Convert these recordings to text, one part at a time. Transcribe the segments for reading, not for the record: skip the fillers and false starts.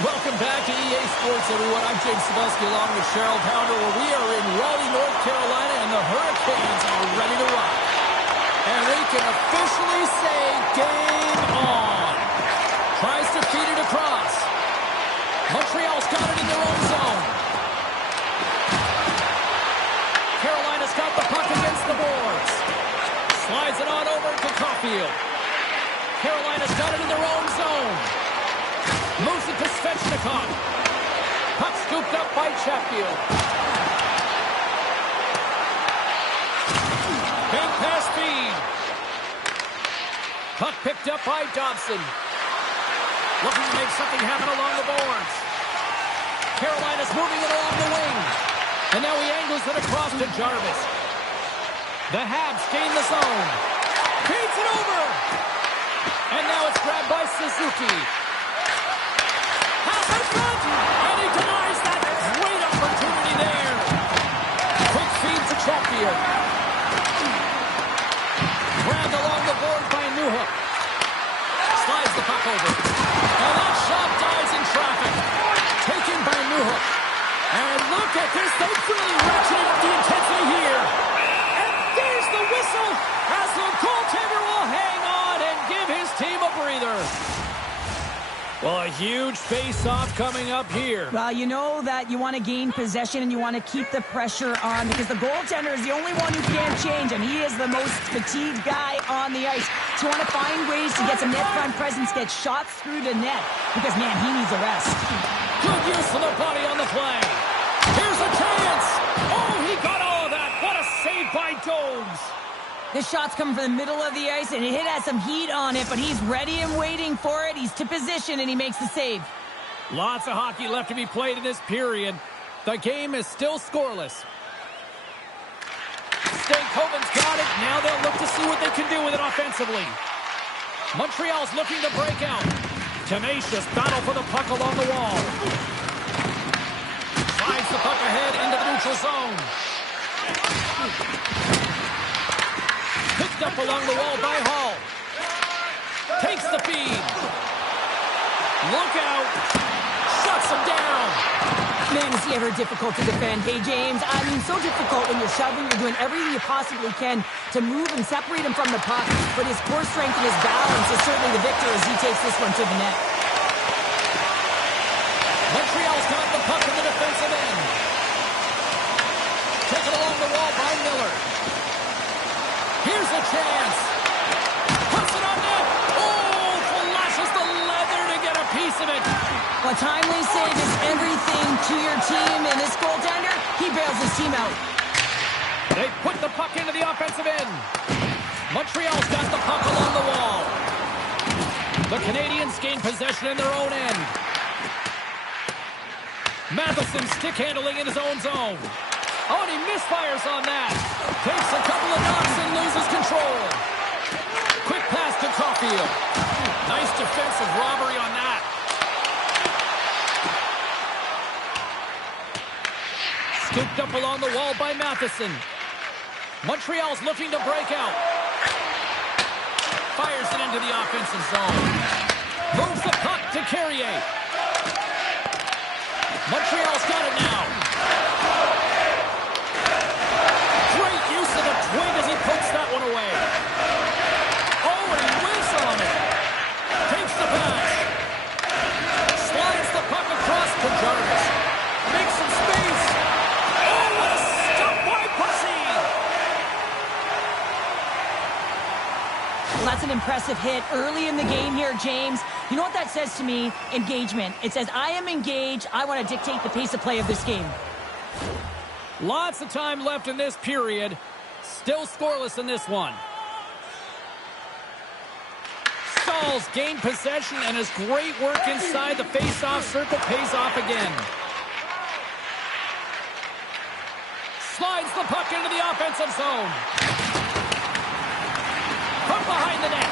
Welcome back to EA Sports, everyone. I'm James Cebulski along with Cheryl Pounder, where we are in Raleigh, North Carolina, and the Hurricanes are ready to rock. And we can officially say game on. Tries to feed it across. Montreal's got it in their own zone. Carolina's got the puck against the boards. Slides it on over to Caulfield. Carolina's got it in their own zone. Moves it to Svechnikov. Puck scooped up by Chatfield. Big pass feed. Puck picked up by Dobson. Looking to make something happen along the boards. Carolina's moving it along the wing. And now he angles it across to Jarvis. The Habs gain the zone. Feeds it over. And now it's grabbed by Suzuki. Pass in front. And he denies that. Great opportunity there. Quick feed to Chatfield. Grabbed along the board by Newhook. Slides the puck over. And that shot dies in traffic. Taken by Newhook. And look at this. They've really ratcheted up the intensity here. And there's the whistle as the goaltender will hang on and give his team a breather. Well, a huge face-off coming up here. Well, you know that you want to gain possession and you want to keep the pressure on because the goaltender is the only one who can't change, and he is the most fatigued guy on the ice. So you want to find ways to get some net front presence, get shots through the net because, man, he needs a rest. Good use of the body on the play. Here's a chance. Oh, he got all of that. What a save by Dogs. This shot's coming from the middle of the ice, and it has some heat on it, but he's ready and waiting for it. He's to position, and he makes the save. Lots of hockey left to be played in this period. The game is still scoreless. Stankoven's got it. Now they'll look to see what they can do with it offensively. Montreal's looking to break out. Tenacious battle for the puck along the wall. Slides the puck ahead into the neutral zone. Picked up along the wall by Hall. Takes the feed. Look out. Shuts him down. Man, is he ever difficult to defend. Hey, James, I mean, so difficult when you're shoving. You're doing everything you possibly can to move and separate him from the puck. But his core strength and his balance is certainly the victor as he takes this one to the net. Montreal's got the puck in the defensive end. Taken along the wall by Miller. Here's a chance. Puts it on net. Oh, flashes the leather to get a piece of it. A timely save is everything to your team, and this goaltender, he bails his team out. They put the puck into the offensive end. Montreal's got the puck along the wall. The Canadiens gain possession in their own end. Matheson stick handling in his own zone. Oh, and he misfires on that. Takes a couple of knocks and loses control. Quick pass to Caulfield. Nice defensive robbery on that. Scooped up along the wall by Matheson. Montreal's looking to break out. Fires it into the offensive zone. Moves the puck to Carrier. Montreal's got it now. Great use of the twig as he pokes that one away. Oh, and he whiffs on it. Takes the pass. Slides the puck across to Jarvis. Makes some space. Oh, what a stop by Pussy. Well, that's an impressive hit early in the game here, James. You know what that says to me? Engagement. It says, I am engaged. I want to dictate the pace of play of this game. Lots of time left in this period. Still scoreless in this one. Staal's gained possession, and his great work inside the face-off circle pays off again. Slides the puck into the offensive zone. From behind the net.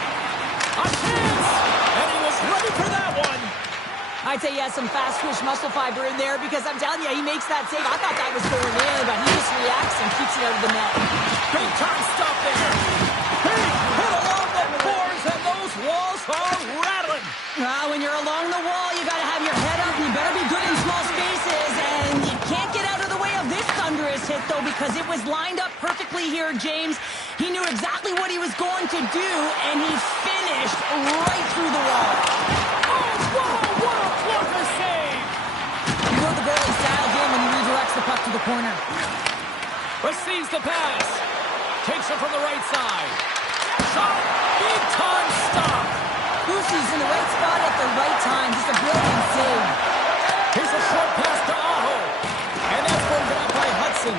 A chance! And he was ready for that one. I'd say he has some fast-twitch muscle fiber in there because I'm telling you, he makes that save. I thought that was going in, but he just reacts and keeps it out of the net. Big time stop there. He hit along the boards, and those walls are rattling. When you're along the wall, you got to have your head up and this hit, though, because it was lined up perfectly here, James. He knew exactly what he was going to do, and he finished right through the wall. Oh, wow, what a blocker save! You know the goalie style game when he redirects the puck to the corner. Receives the pass. Takes it from the right side. Shot! Big time stop! Lucy's in the right spot at the right time. Just a brilliant save. Here's a short pass to Aho. And that's broken up by Hudson.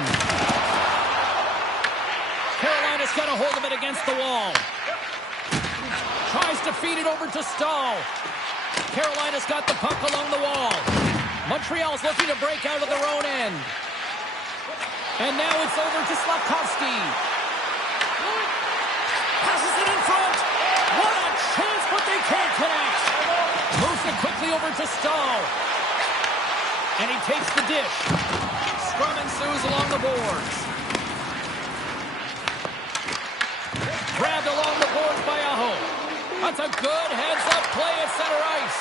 Carolina's got a hold of it against the wall. Tries to feed it over to Stahl. Carolina's got the puck along the wall. Montreal's looking to break out of their own end. And now it's over to Slafkovsky. Passes it in front. What a chance, but they can't connect. Moves it quickly over to Stahl. And he takes the dish. Scrum ensues along the boards. Grabbed along the boards by Aho. That's a good heads-up play at center ice.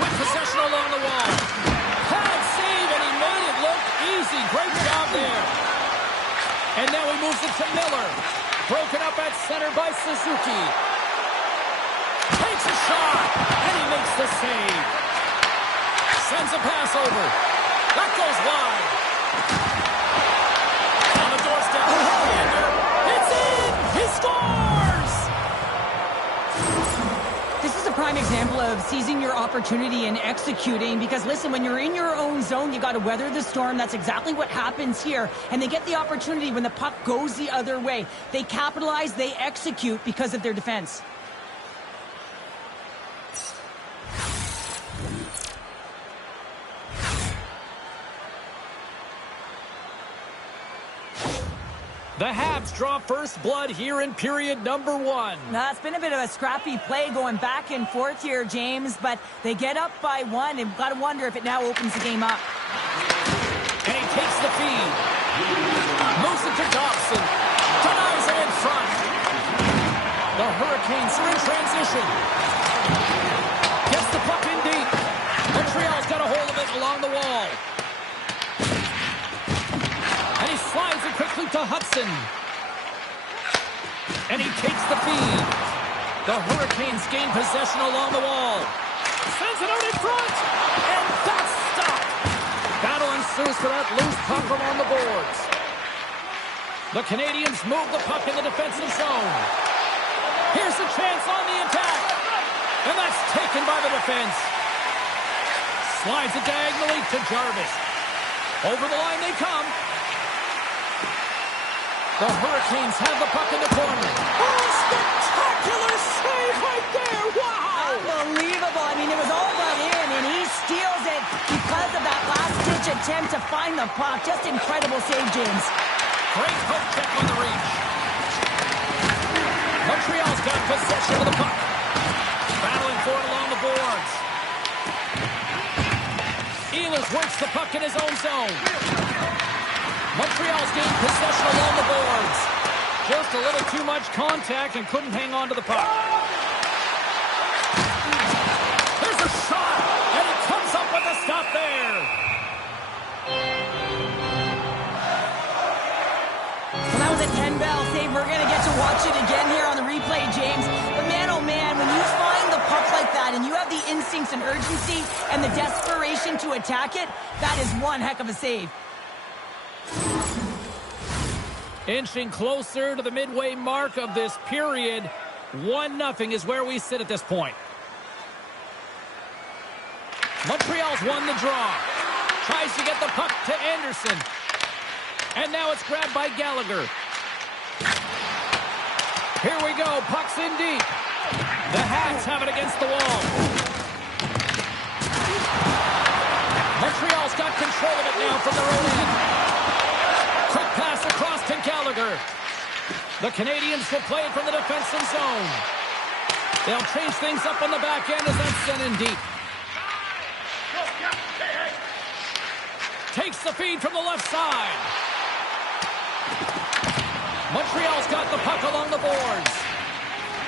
With possession along the wall. Pad save, and he made it look easy. Great job there. And now he moves it to Miller. Broken up at center by Suzuki. Takes a shot, and he makes the save. Sends a pass over. That goes wide. On the doorstep. It's in! He scores! This is a prime example of seizing your opportunity and executing, because listen, when you're in your own zone, you got to weather the storm. That's exactly what happens here. And they get the opportunity when the puck goes the other way. They capitalize, they execute because of their defense. The Habs draw first blood here in period number 1. It's been a bit of a scrappy play going back and forth here, James, but they get up by 1, and got to wonder if it now opens the game up. And he takes the feed. Moves it to Dobson. Denies it in front. The Hurricanes are in transition. Gets the puck in deep. Montreal's got a hold of it along the wall. And he slides it quickly to Hudson. And he takes the feed. The Hurricanes gain possession along the wall. Sends it out in front. And that's stopped. Battle ensues for that loose puck along the boards. The Canadiens move the puck in the defensive zone. Here's the chance on the attack. And that's taken by the defense. Slides it diagonally to Jarvis. Over the line they come. The Hurricanes have the puck in the corner. Oh, spectacular save right there! Wow! Unbelievable. I mean, it was all but in, and he steals it because of that last-ditch attempt to find the puck. Just incredible save, James. Great poke check on the reach. Montreal's got possession of the puck. Battling for it along the boards. Ehlers works the puck in his own zone. Montreal's gained possession along the boards. Just a little too much contact and couldn't hang on to the puck. There's a shot, and it comes up with a stop there. Well, that was a 10-bell save. We're going to get to watch it again here on the replay, James. But man, oh man, when you find the puck like that and you have the instincts and urgency and the desperation to attack it, that is one heck of a save. Inching closer to the midway mark of this period. 1-0 is where we sit at this point. Montreal's won the draw. Tries to get the puck to Anderson. And now it's grabbed by Gallagher. Here we go. Puck's in deep. The Habs have it against the wall. Montreal's got control of it now from their own end. Quick pass across to Gallagher. The Canadiens will play it from the defensive zone. They'll change things up on the back end as that's sent in deep. Takes the feed from the left side. Montreal's got the puck along the boards.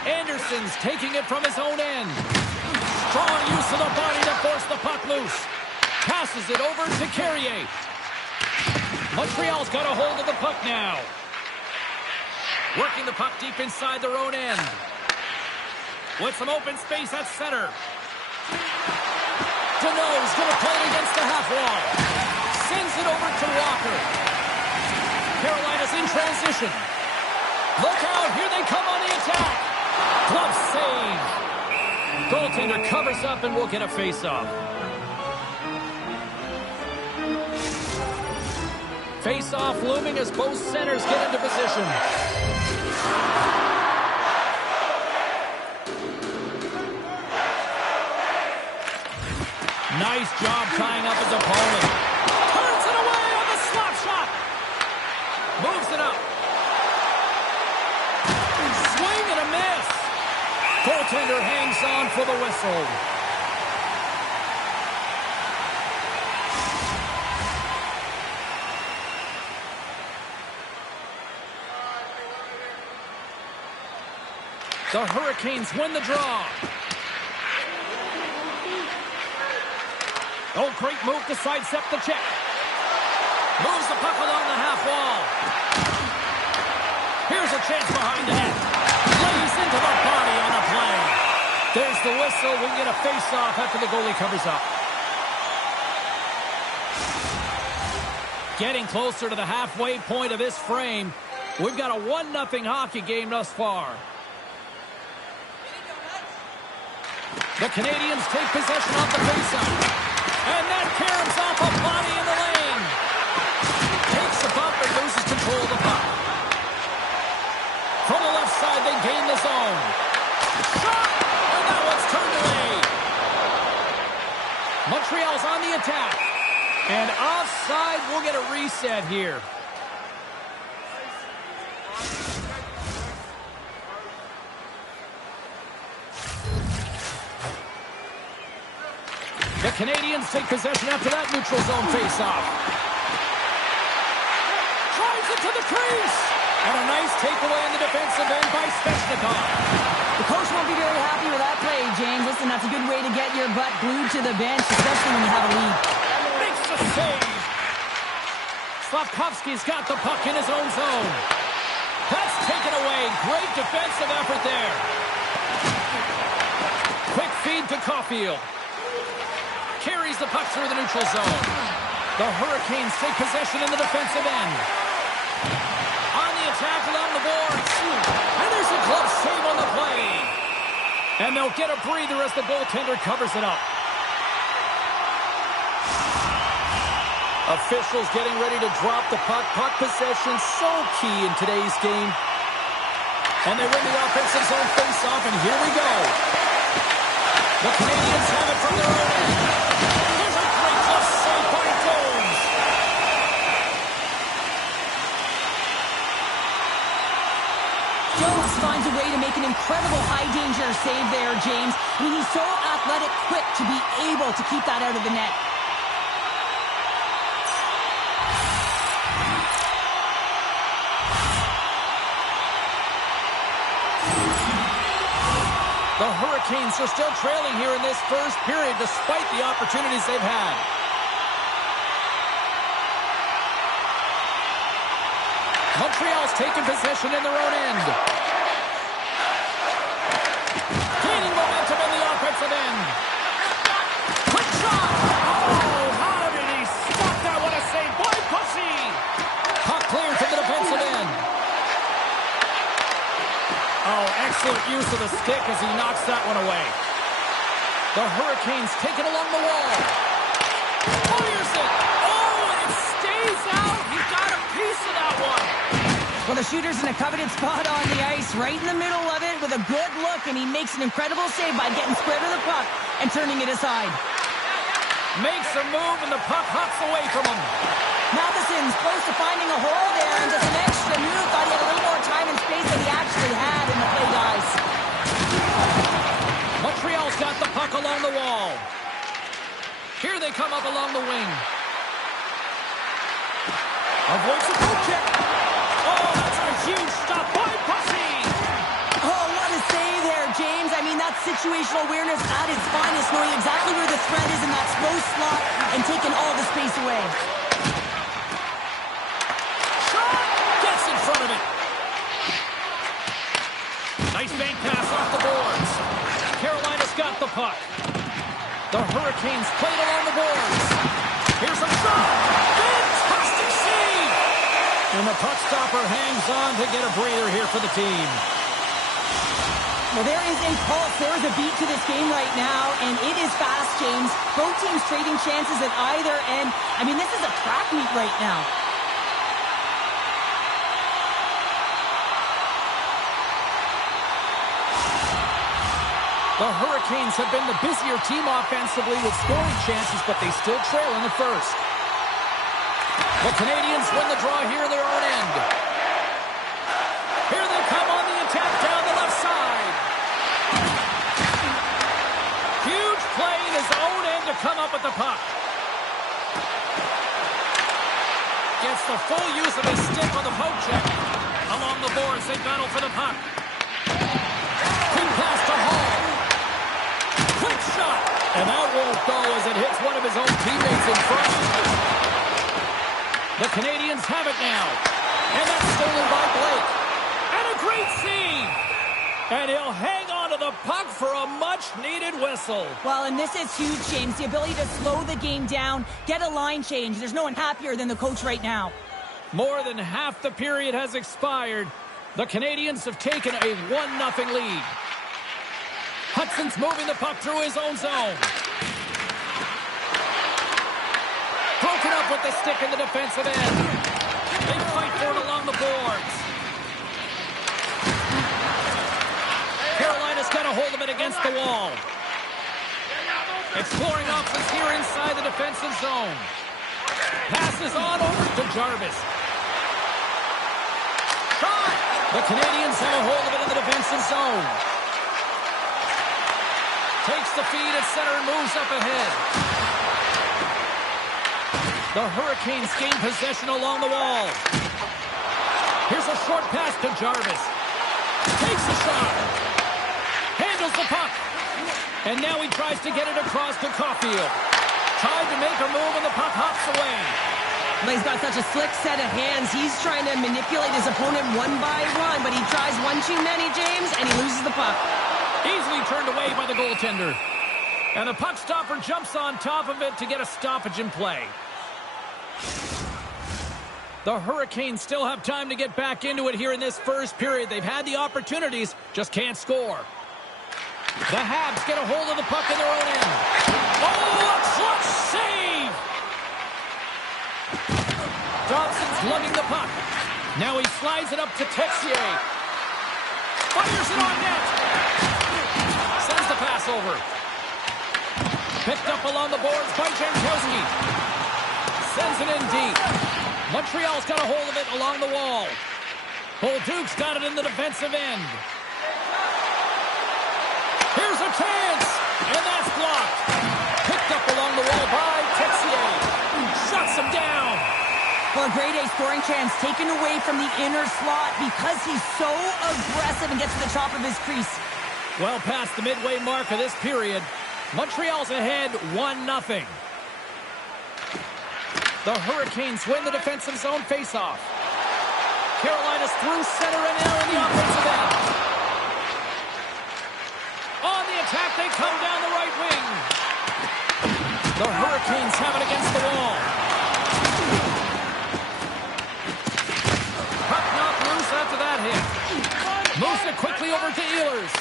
Anderson's taking it from his own end. Strong use of the body to force the puck loose. Passes it over to Carrier. Montreal's got a hold of the puck now. Working the puck deep inside their own end. With some open space at center. Deneau's going to play it against the half wall. Sends it over to Walker. Carolina's in transition. Look out, here they come on the attack. Glove save. Goaltender covers up and will get a face-off. Face-off looming as both centers get into position. Nice job tying up his opponent. Turns it away on the slap shot. Moves it up. Swing and a miss. Goaltender hangs on for the whistle. The Hurricanes win the draw. Oh, great move to sidestep the check. Moves the puck along the half wall. Here's a chance behind the net. Lays into the body on a play. There's the whistle. We get a face-off after the goalie covers up. Getting closer to the halfway point of this frame. We've got a 1-0 hockey game thus far. The Canadiens take possession off the faceoff. And that caroms off a body in the lane. Takes the bump and loses control of the puck. From the left side, they gain the zone. Shot! And that one's turned away. Montreal's on the attack. And offside, we'll get a reset here. The Canadiens take possession after that neutral zone face-off. Drives it to the crease. And a nice takeaway in the defensive end by Svechnikov. The coach won't be very happy with that play, James. Listen, that's a good way to get your butt glued to the bench, especially when you have a lead. Makes the save. Slafkovsky's got the puck in his own zone. That's taken away. Great defensive effort there. Quick feed to Caulfield. Carries the puck through the neutral zone. The Hurricanes take possession in the defensive end. On the attack along the boards. And there's a glove save on the play. And they'll get a breather as the goaltender covers it up. Officials getting ready to drop the puck. Puck possession so key in today's game. And they win the offensive zone face-off, and here we go. The Canadiens have it from their own end. There's a great glove save by Jones. Jones finds a way to make an incredible high-danger save there, James. I mean, he's so athletic, quick to be able to keep that out of the net. The Hurricanes are still trailing here in this first period despite the opportunities they've had. Montreal's taken possession in their own end. Gaining momentum in the offensive end. Quick shot! Oh, how did he stop that? What a save by Pussy! Puck cleared from the defensive end. Oh, excellent use of the stick as he knocks that one away. The Hurricanes take it along the wall. Fires it! Oh, and it stays out! He got a piece of that one! Well, the shooter's in a coveted spot on the ice, right in the middle of it with a good look, and he makes an incredible save by getting square to the puck and turning it aside. Makes a move, and the puck hops away from him. Matheson's close to finding a hole there, and just an extra move. Thought he had a little more time and space than he actually had in the play, guys. Montreal's got the puck along the wall. Here they come up along the wing. Avoids a goal kick. Oh, that's a huge stop by Pussy. Oh, what a save there, James. I mean, that's situational awareness at its finest, knowing exactly where the threat is in that slow slot and taking all the space away. The Hurricanes played along the boards. Here's a shot. Fantastic save. And the puck stopper hangs on to get a breather here for the team. Well, there is a pulse. There is a beat to this game right now, and it is fast, James. Both teams trading chances at either end. I mean, this is a track meet right now. The Hurricanes have been the busier team offensively with scoring chances, but they still trail in the first. The Canadiens win the draw here in their own end. Here they come on the attack down the left side. Huge play in his own end to come up with the puck. Gets the full use of his stick on the poke check. Along the boards, they battle for the puck. Quick pass to Hall. Quick shot. And that won't go as it hits one of his own teammates in front. The Canadiens have it now. And that's stolen by Blake. And a great save. And he'll hang on to the puck for a much-needed whistle. Well, and this is huge, James. The ability to slow the game down, get a line change. There's no one happier than the coach right now. More than half the period has expired. The Canadiens have taken a 1-0 lead. Hudson's moving the puck through his own zone. Broken up with the stick in the defensive end. They fight for it along the boards. Carolina's got a hold of it against the wall. Exploring options here inside the defensive zone. Passes on over to Jarvis. Shot! The Canadiens have a hold of it in the defensive zone. Takes the feed at center and moves up ahead. The Hurricanes gain possession along the wall. Here's a short pass to Jarvis. Takes the shot. Handles the puck. And now he tries to get it across to Caulfield. Tried to make a move and the puck hops away. Well, he's got such a slick set of hands. He's trying to manipulate his opponent one by one, but he tries one too many, James, and he loses the puck. Easily turned away by the goaltender. And the puck stopper jumps on top of it to get a stoppage in play. The Hurricanes still have time to get back into it here in this first period. They've had the opportunities, just can't score. The Habs get a hold of the puck in their own end. Oh, a clutch save! Dobson's lugging the puck. Now he slides it up to Texier. Fires it on net. Sends the pass over. Picked up along the boards by Jankowski. Sends it in deep. Montreal's got a hold of it along the wall. Bolduc's got it in the defensive end. Here's a chance. And that's blocked. Picked up along the wall by Texier. Shuts him down. Well, a grade A scoring chance taken away from the inner slot because he's so aggressive and gets to the top of his crease. Well past the midway mark of this period. Montreal's ahead 1-0. The Hurricanes win the defensive zone faceoff. Carolina's through center and now in the offensive end. On the attack, they come down the right wing. The Hurricanes have it against the wall. Puck knocked loose after that hit. Moves it quickly over to Ehlers.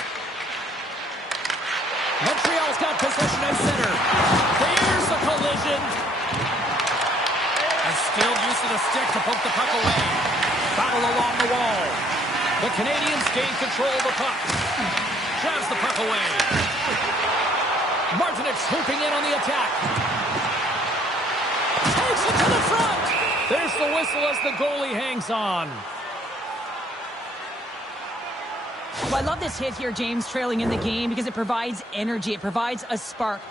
Montreal's got possession at center. Here's a collision. And still use of the stick to poke the puck away. Battle along the wall. The Canadiens gain control of the puck. Jabs the puck away. Martinez swooping in on the attack. Takes it to the front. There's the whistle as the goalie hangs on. Well, I love this hit here, James, trailing in the game because it provides energy. It provides a spark.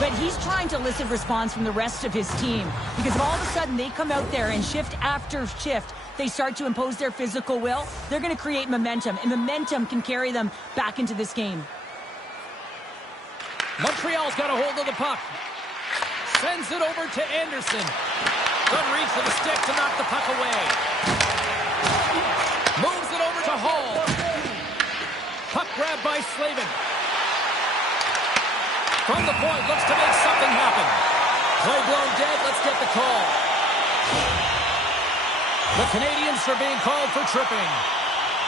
But he's trying to elicit response from the rest of his team because if all of a sudden they come out there and shift after shift, they start to impose their physical will, they're going to create momentum, and momentum can carry them back into this game. Montreal's got a hold of the puck. Sends it over to Anderson. Good reach for the stick to knock the puck away. Moves it over to Hall. Puck grab by Slavin. From the point, looks to make something happen. Play blown dead, let's get the call. The Canadiens are being called for tripping.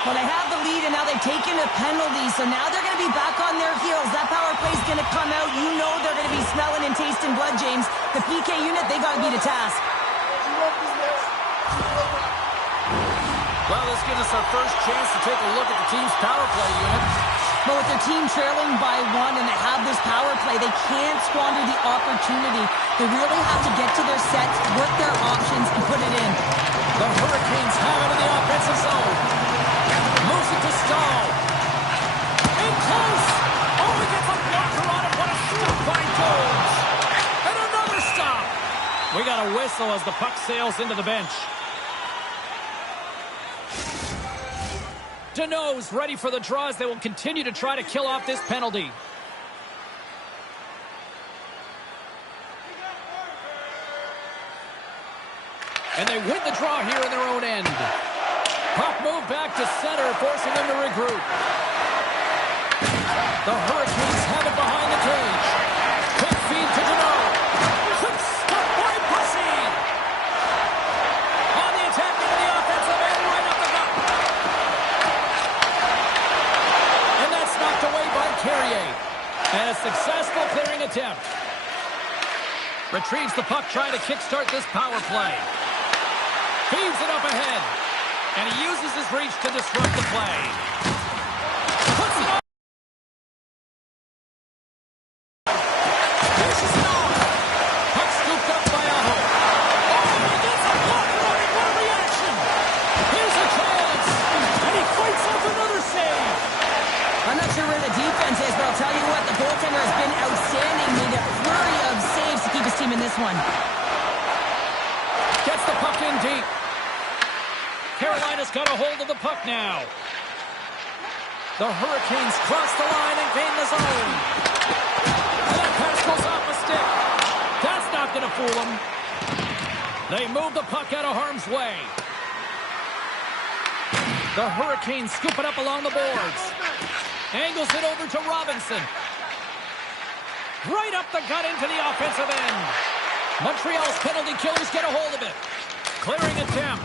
Well, they have the lead, and now they've taken a penalty, so now they're going to be back on their heels. That power play is going to come out. You know they're going to be smelling and tasting blood, James. The PK unit, they got to beat a task. Well, this gives us our first chance to take a look at the team's power play unit. But with their team trailing by 1 and they have this power play, they can't squander the opportunity. They really have to get to their sets, work their options, and put it in. The Hurricanes have it in the offensive zone. Moves it to Stahl. In close. Oh, he gets a blocker on it. What a stop by Jones. And another stop. We got a whistle as the puck sails into the bench. Deneau's ready for the draws. They will continue to try to kill off this penalty. And they win the draw here in their own end. Puck moved back to center, forcing them to regroup. The Hurricanes have it behind the cage. Quick feed to Deneau. Quick stop by Pussy. On the attack into the offensive end, right up the gut. And that's knocked away by Carrier. And a successful clearing attempt. Retrieves the puck, trying to kickstart this power play. Feeds it up ahead. And he uses his reach to disrupt the play. Puts it on. Here's his knock. Puck scooped up by Aho. Oh, he gets a block on it. What a reaction. Here's a chance. And he fights off another save. I'm not sure where the defense is, but I'll tell you what, the goaltender has been outstanding. Made a flurry of saves to keep his team in this one. Gets the puck in deep. Carolina's got a hold of the puck now. The Hurricanes cross the line and gain the zone. And that pass goes off a stick. That's not going to fool them. They move the puck out of harm's way. The Hurricanes scoop it up along the boards. Angles it over to Robinson. Right up the gut into the offensive end. Montreal's penalty killers get a hold of it. Clearing attempt.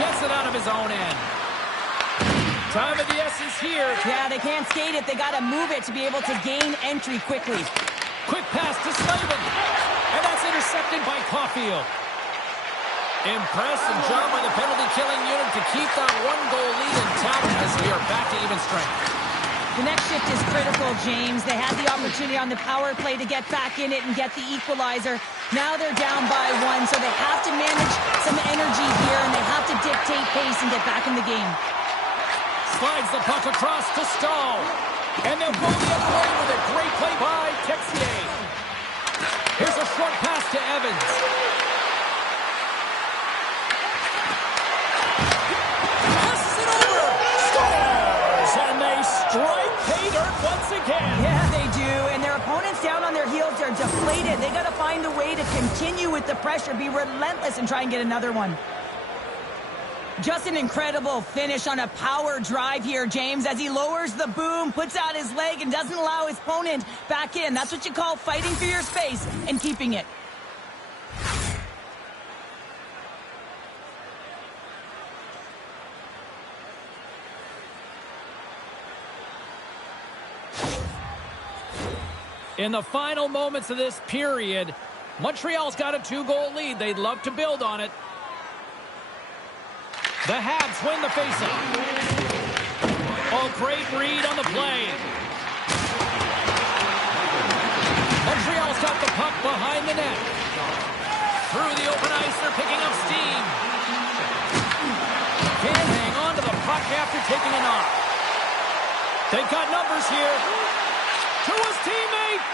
Gets it out of his own end. Time of the essence here. Yeah, they can't skate it. They got to move it to be able to gain entry quickly. Quick pass to Slavin. And that's intercepted by Caulfield. Impressive job by the penalty-killing unit to keep that one-goal lead intact as we are back to even strength. The next shift is critical, James. They had the opportunity on the power play to get back in it and get the equalizer. Now they're down by 1, so they have to manage some energy here, and they have to dictate pace and get back in the game. Slides the puck across to Stahl. And they'll go the other way with a great play by Texier. Here's a short pass to Evans. Passes it over. Scores! And they strike pay dirt once again. Yeah, they do. And their opponents down on their heels are deflated. They got to find a way to continue with the pressure, be relentless, and try and get another one. Just an incredible finish on a power drive here, James, as he lowers the boom, puts out his leg, and doesn't allow his opponent back in. That's what you call fighting for your space and keeping it. In the final moments of this period, Montreal's got a 2-goal lead. They'd love to build on it. The Habs win the faceoff. Oh, great read on the play. Montreal's got the puck behind the net. Through the open ice, they're picking up steam. Can't hang on to the puck after taking a knock. They've got numbers here. To his teammate.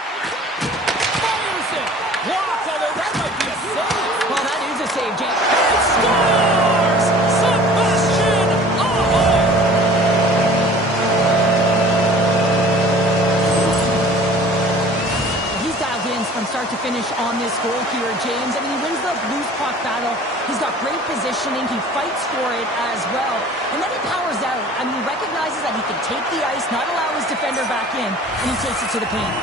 Fires it. Blocked, although that might be a save. Well, that is a save, James. And scores! Sebastian Aho! He's dialed in from start to finish on this goal here, James. I mean, he wins the loose puck battle. He's got great positioning. He fights for it as well. And then he powers out. I mean, he recognizes that he can take the ice, not allow his defender back in, and he takes it to the paint.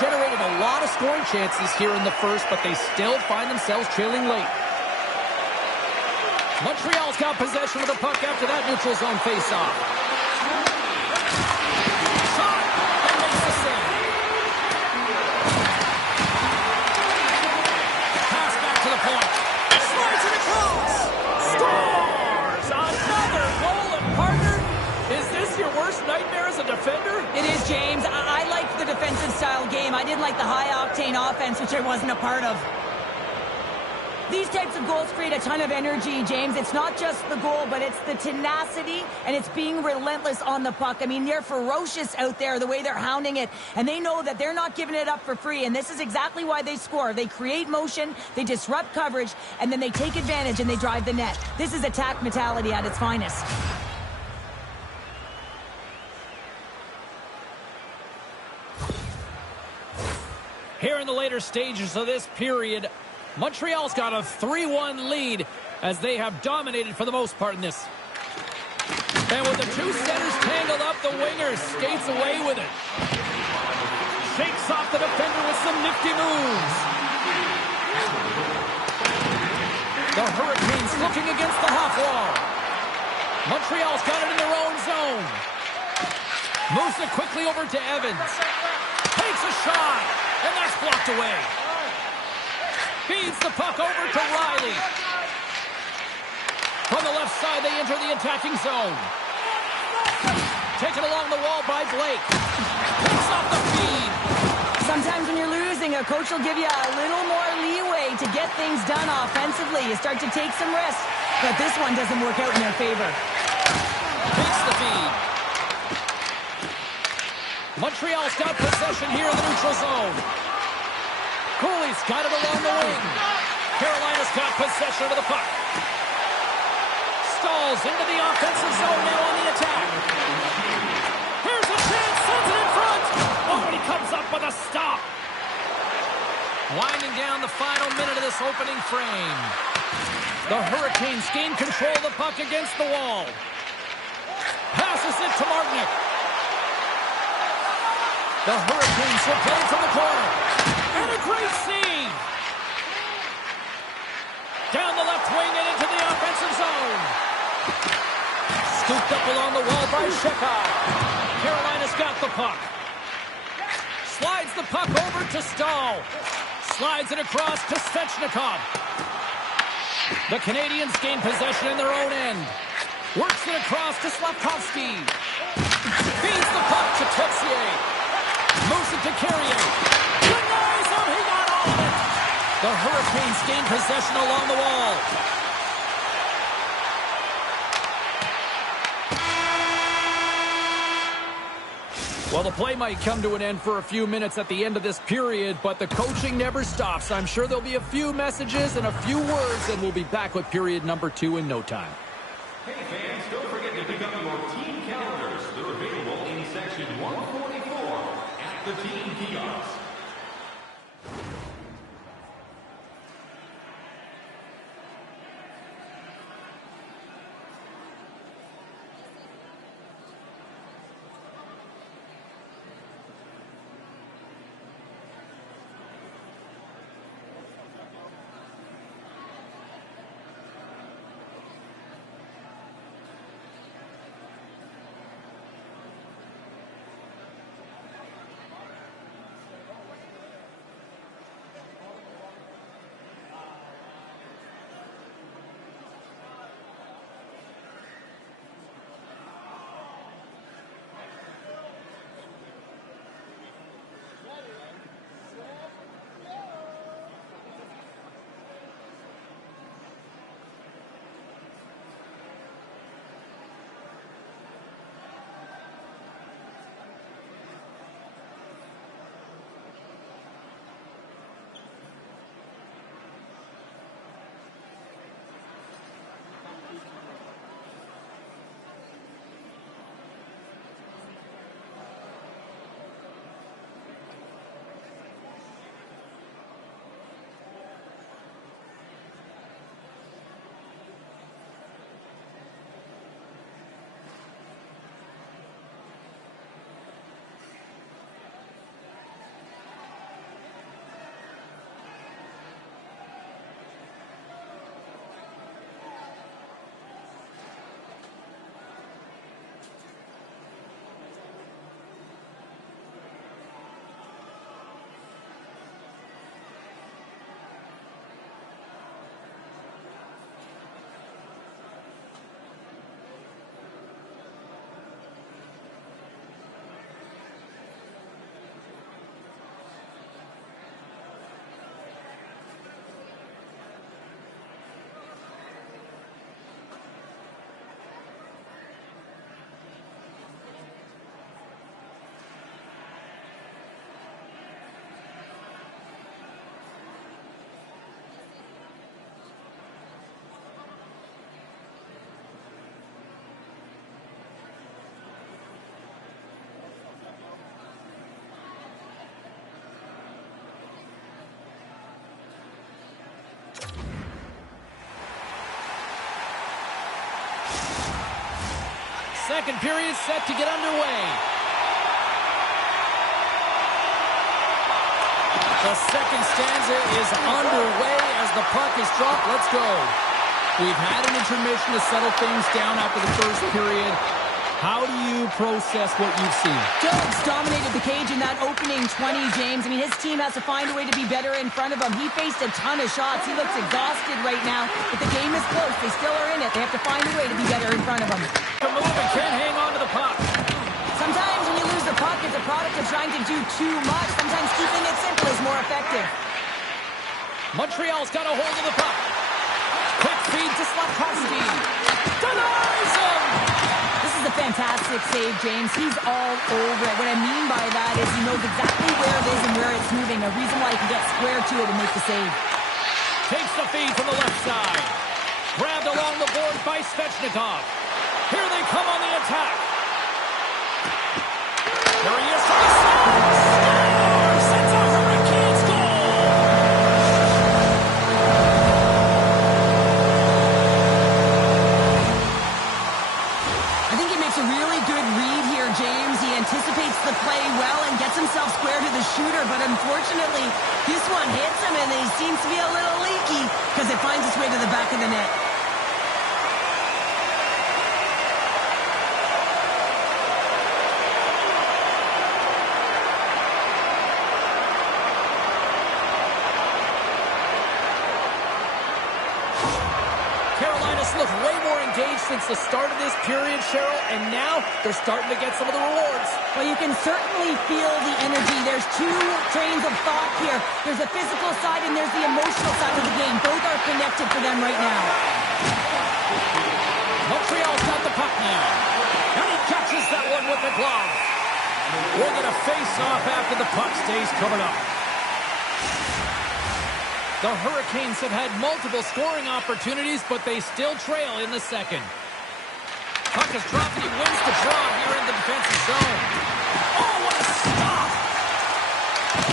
generated a lot of scoring chances here in the first, but they still find themselves trailing late. Montreal's got possession of the puck after that neutral zone faceoff. Shot and makes the save. Pass back to the point. Slides it across. Scores! Another goal, and partner, is this your worst nightmare as a defender? It is, James. I like the defensive style game. I didn't like the high-octane offense, which I wasn't a part of. These types of goals create a ton of energy, James. It's not just the goal, but it's the tenacity, and it's being relentless on the puck. I mean, they're ferocious out there, the way they're hounding it, and they know that they're not giving it up for free, and this is exactly why they score. They create motion, they disrupt coverage, and then they take advantage and they drive the net. This is attack mentality at its finest. Here in the later stages of this period, Montreal's got a 3-1 lead as they have dominated for the most part in this. And with the two centers tangled up, the winger skates away with it. Shakes off the defender with some nifty moves. The Hurricanes looking against the half wall. Montreal's got it in their own zone. Moves it quickly over to Evans. Takes a shot, and that's blocked away. Feeds the puck over to Riley. From the left side, they enter the attacking zone. Taken along the wall by Blake. Picks off the feed. Sometimes when you're losing, a coach will give you a little more leeway to get things done offensively. You start to take some risks, but this one doesn't work out in their favor. Takes the feed. Montreal's got possession here in the neutral zone. Cooley's got it along the wing. Carolina's got possession of the puck. Stalls into the offensive zone now on the attack. Here's a chance, sends it in front. Oh, and he comes up with a stop. Winding down the final minute of this opening frame. The Hurricanes gain control of the puck against the wall. Passes it to Martinick. The Hurricanes will play from the corner. And a great save! Down the left wing and into the offensive zone. Scooped up along the wall by Sheckard. Carolina's got the puck. Slides the puck over to Stahl. Slides it across to Svechnikov. The Canadiens gain possession in their own end. Works it across to Slavkovsky. Feeds the puck to Texier. Moves it to Carrier. He got all of it. The Hurricanes gain possession along the wall. Well, the play might come to an end for a few minutes at the end of this period, but the coaching never stops. I'm sure there'll be a few messages and a few words, and we'll be back with period number 2 in no time. Hey fans, don't forget to pick up your team calendars. They're available in section 144 at the team kiosk. second period set to get underway. The second stanza is underway as the puck is dropped. Let's go. We've had an intermission to settle things down after the first period. How do you process what you've seen? Jones dominated the cage in that opening 20, James. I mean, his team has to find a way to be better in front of him. He faced a ton of shots. He looks exhausted right now. But the game is close. They still are in it. They have to find a way to be better in front of him. The move and can't hang on to the puck. Sometimes when you lose the puck, it's a product of trying to do too much. Sometimes keeping it simple is more effective. Montreal's got a hold of the puck. Quick feed to Slafkovsky. Denies him! This is a fantastic save, James. He's all over it. What I mean by that is he knows exactly where it is and where it's moving. A reason why he can get square to it and make the save. Takes the feed from the left side. Grabbed along the board by Svechnikov. Here they come on the attack. There he is from the side. Scores! It's a Hurricanes goal! I think he makes a really good read here, James. He anticipates the play well and gets himself square to the shooter, but unfortunately, this one hits him and he seems to be a little leaky because it finds its way to the back of the net. Looked way more engaged since the start of this period, Cheryl, and now they're starting to get some of the rewards. Well, you can certainly feel the energy. There's two trains of thought here. There's the physical side and there's the emotional side of the game. Both are connected for them right now. Montreal's got the puck now. And he catches that one with the glove. We're going to face off after the puck stays covered up. The Hurricanes have had multiple scoring opportunities, but they still trail in the second. Puck is dropped and he wins the draw here in the defensive zone. Oh, what a stop!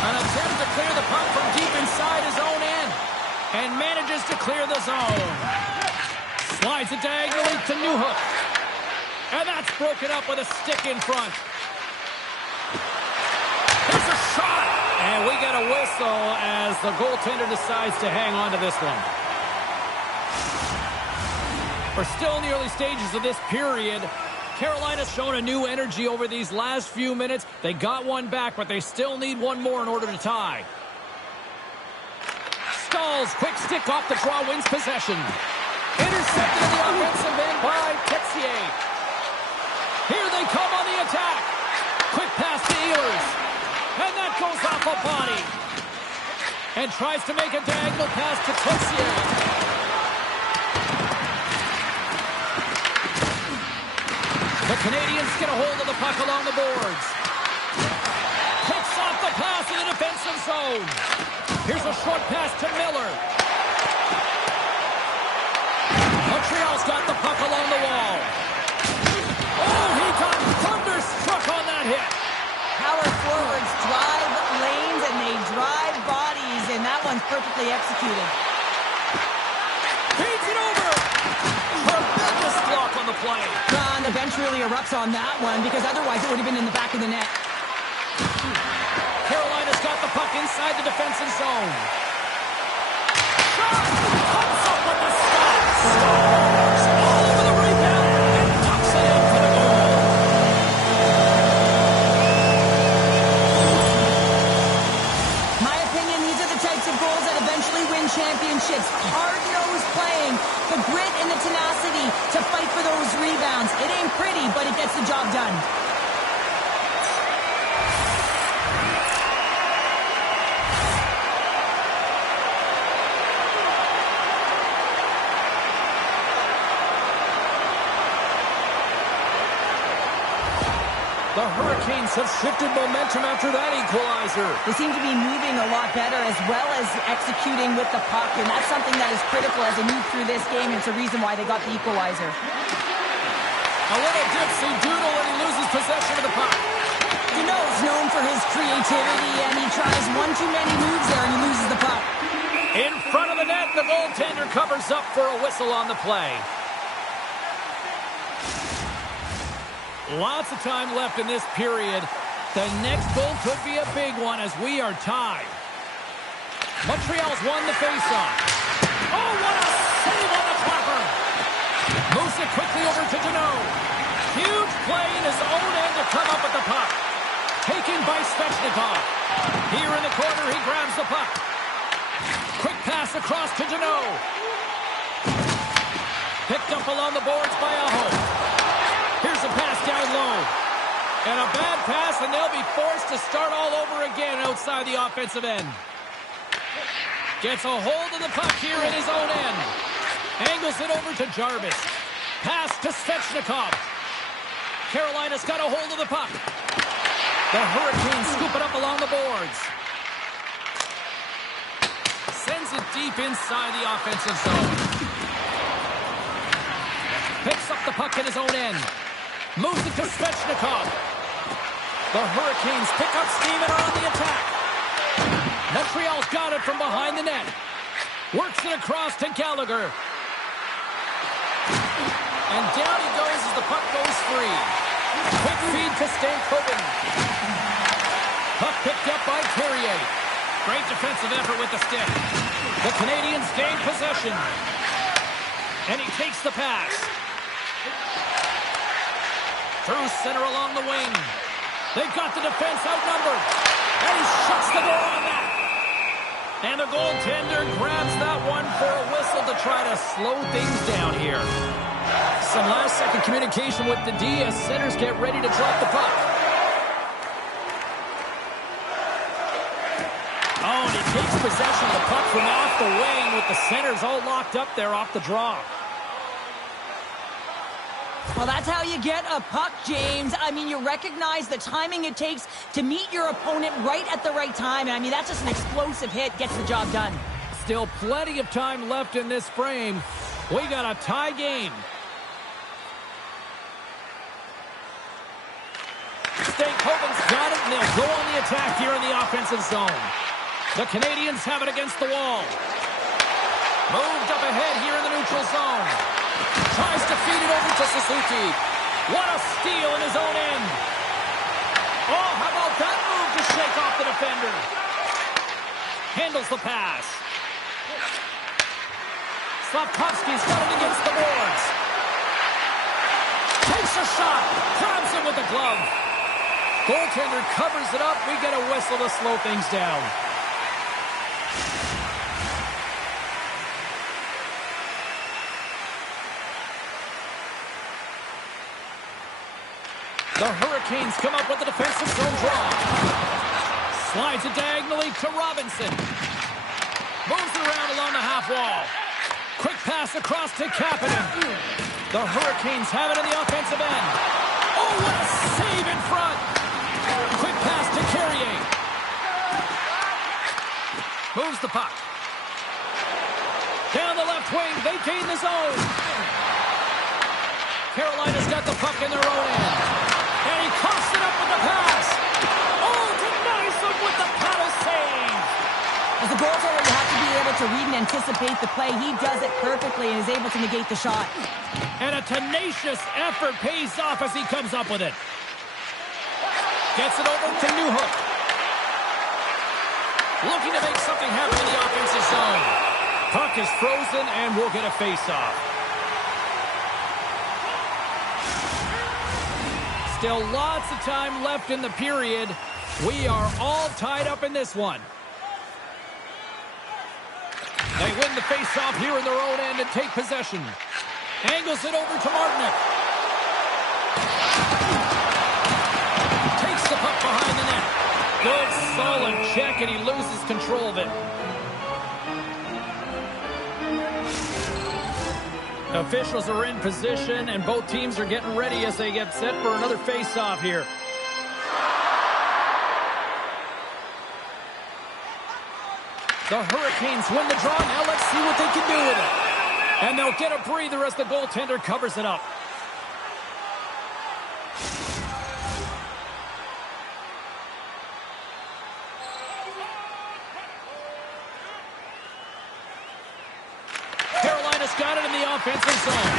An attempt to clear the puck from deep inside his own end. And manages to clear the zone. Slides it diagonally to Newhook. And that's broken up with a stick in front. Here's a shot! And we get a whistle as the goaltender decides to hang on to this one. We're still in the early stages of this period. Carolina's shown a new energy over these last few minutes. They got one back, but they still need one more in order to tie. Stalls, quick stick off the draw, wins possession. Intercepted in the offensive end by Texier. Here they come on the attack. Quick pass to Ehlers. And that goes off a body. And tries to make a diagonal pass to Texier. The Canadiens get a hold of the puck along the boards. Picks off the pass in the defensive zone. Here's a short pass to Miller. Montreal's got the puck along the wall. Oh, he got thunderstruck on that hit. Power forwards drive lanes and they drive bodies, and that one's perfectly executed. Feeds it over. Tremendous block on the play. And the bench really erupts on that one because otherwise it would have been in the back of the net. Carolina's got the puck inside the defensive zone. Shot! Comes up with the stop. Stars all over the rebound and tucks it in for the goal. My opinion, these are the types of goals that eventually win championships. Hard-nosed playing, the grit and the tenacity to fight for those rebounds. It ain't pretty, but it gets the job done. The Hurricanes have shifted momentum after that equalizer. They seem to be moving a lot better as well as executing with the puck, and that's something that is critical as they move through this game. It's a reason why they got the equalizer. A little dipsy doodle when he loses possession of the puck. Deneau's known for his creativity, and he tries one too many moves there, and he loses the puck. In front of the net, the goaltender covers up for a whistle on the play. Lots of time left in this period. The next goal could be a big one as we are tied. Montreal's won the faceoff. Oh, what a save on the clapper! Moves it quickly over to Deneau. Huge play in his own end to come up with the puck. Taken by Svechnikov. Here in the corner, he grabs the puck. Quick pass across to Deneau. Picked up along the boards by Aho. Here's a pass down low. And a bad pass, and they'll be forced to start all over again outside the offensive end. Gets a hold of the puck here in his own end. Angles it over to Jarvis. Pass to Svechnikov. Carolina's got a hold of the puck. The Hurricanes scoop it up along the boards. Sends it deep inside the offensive zone. Picks up the puck in his own end. Moves it to Svechnikov. The Hurricanes pick up steam and are on the attack. Montreal's got it from behind the net. Works it across to Gallagher. And down he goes as the puck goes free. Quick feed to Stankoven. Puck picked up by Carrier. Great defensive effort with the stick. The Canadiens gain possession. And he takes the pass. Through center along the wing. They've got the defense outnumbered. And he shuts the door on that. And the goaltender grabs that one for a whistle to try to slow things down here. Some last-second communication with the D as centers get ready to drop the puck. Oh, and he takes possession of the puck from off the wing with the centers all locked up there off the draw. Well, that's how you get a puck, James. I mean, you recognize the timing it takes to meet your opponent right at the right time. I mean, that's just an explosive hit. Gets the job done. Still plenty of time left in this frame. We got a tie game. Stankoven's got it, and they'll go on the attack here in the offensive zone. The Canadiens have it against the wall. Moved up ahead here in the neutral zone. Tries to feed it over to Suzuki. What a steal in his own end. Oh, how about that move to shake off the defender? Handles the pass. Slavkovsky's got it against the boards. Takes a shot. Grabs him with the glove. Goaltender covers it up. We get a whistle to slow things down. The Hurricanes come up with the defensive zone draw. Slides it diagonally to Robinson. Moves it around along the half wall. Quick pass across to Kapanen. The Hurricanes have it in the offensive end. Oh, what a save in front. Quick pass to Carrier. Moves the puck. Down the left wing. They gain the zone. Carolina's got the puck in their own end. And he coughs it up with the pass. Oh, denies him with the paddle save. As a goaltender, you have to be able to read and anticipate the play. He does it perfectly and is able to negate the shot. And a tenacious effort pays off as he comes up with it. Gets it over to Newhook. Looking to make something happen in the offensive zone. Puck is frozen and we'll get a face-off. Still lots of time left in the period. We are all tied up in this one. They win the face-off here in their own end and take possession. Angles it over to Martinic. Takes the puck behind the net. Good solid check and he loses control of it. Officials are in position, and both teams are getting ready as they get set for another face-off here. The Hurricanes win the draw. Now let's see what they can do with it. And they'll get a breather as the goaltender covers it up. Got it in the offensive zone.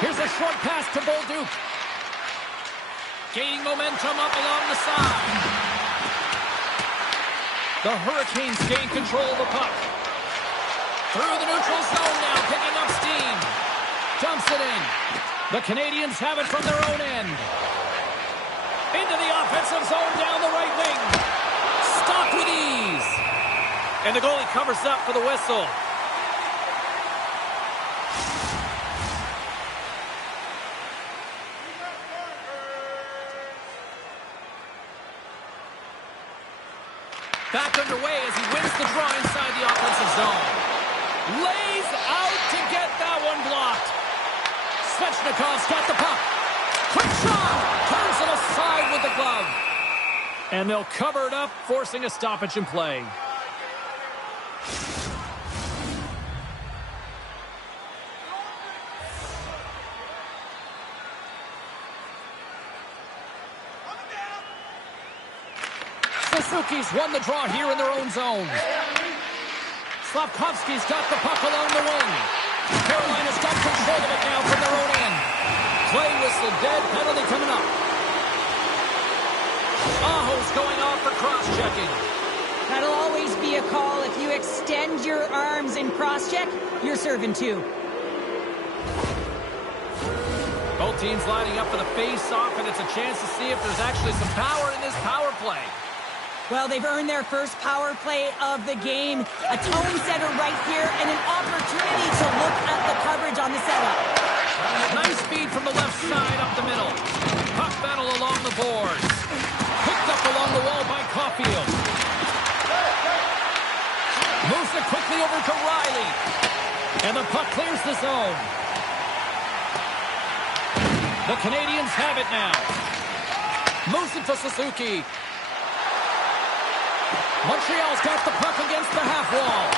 Here's a short pass to Bolduc. Gaining momentum up along the side. The Hurricanes gain control of the puck. Through the neutral zone now, picking up steam. Dumps it in. The Canadiens have it from their own end. Into the offensive zone down the right wing. Stopped with ease. And the goalie covers up for the whistle. Back underway as he wins the draw inside the offensive zone. Lays out to get that one blocked. Svechnikov's got the puck. Quick shot. Turns it aside with the glove. And they'll cover it up, forcing a stoppage in play. Suzuki's won the draw here in their own zone. Slavkovsky's got the puck along the wing. Carolina's got control of it now from their own end. Play whistle dead, penalty coming up. Aho's going off for cross-checking. That'll always be a call. If you extend your arms in cross-check, you're serving too. Both teams lining up for the face-off, and it's a chance to see if there's actually some power in this power play. Well, they've earned their first power play of the game. A tone setter right here and an opportunity to look at the coverage on the setup. Nice feed from the left side up the middle. Puck battle along the boards. Picked up along the wall by Caulfield. Moves it quickly over to Riley. And the puck clears the zone. The Canadiens have it now. Moves it to Suzuki. Montreal's got the puck against the half wall.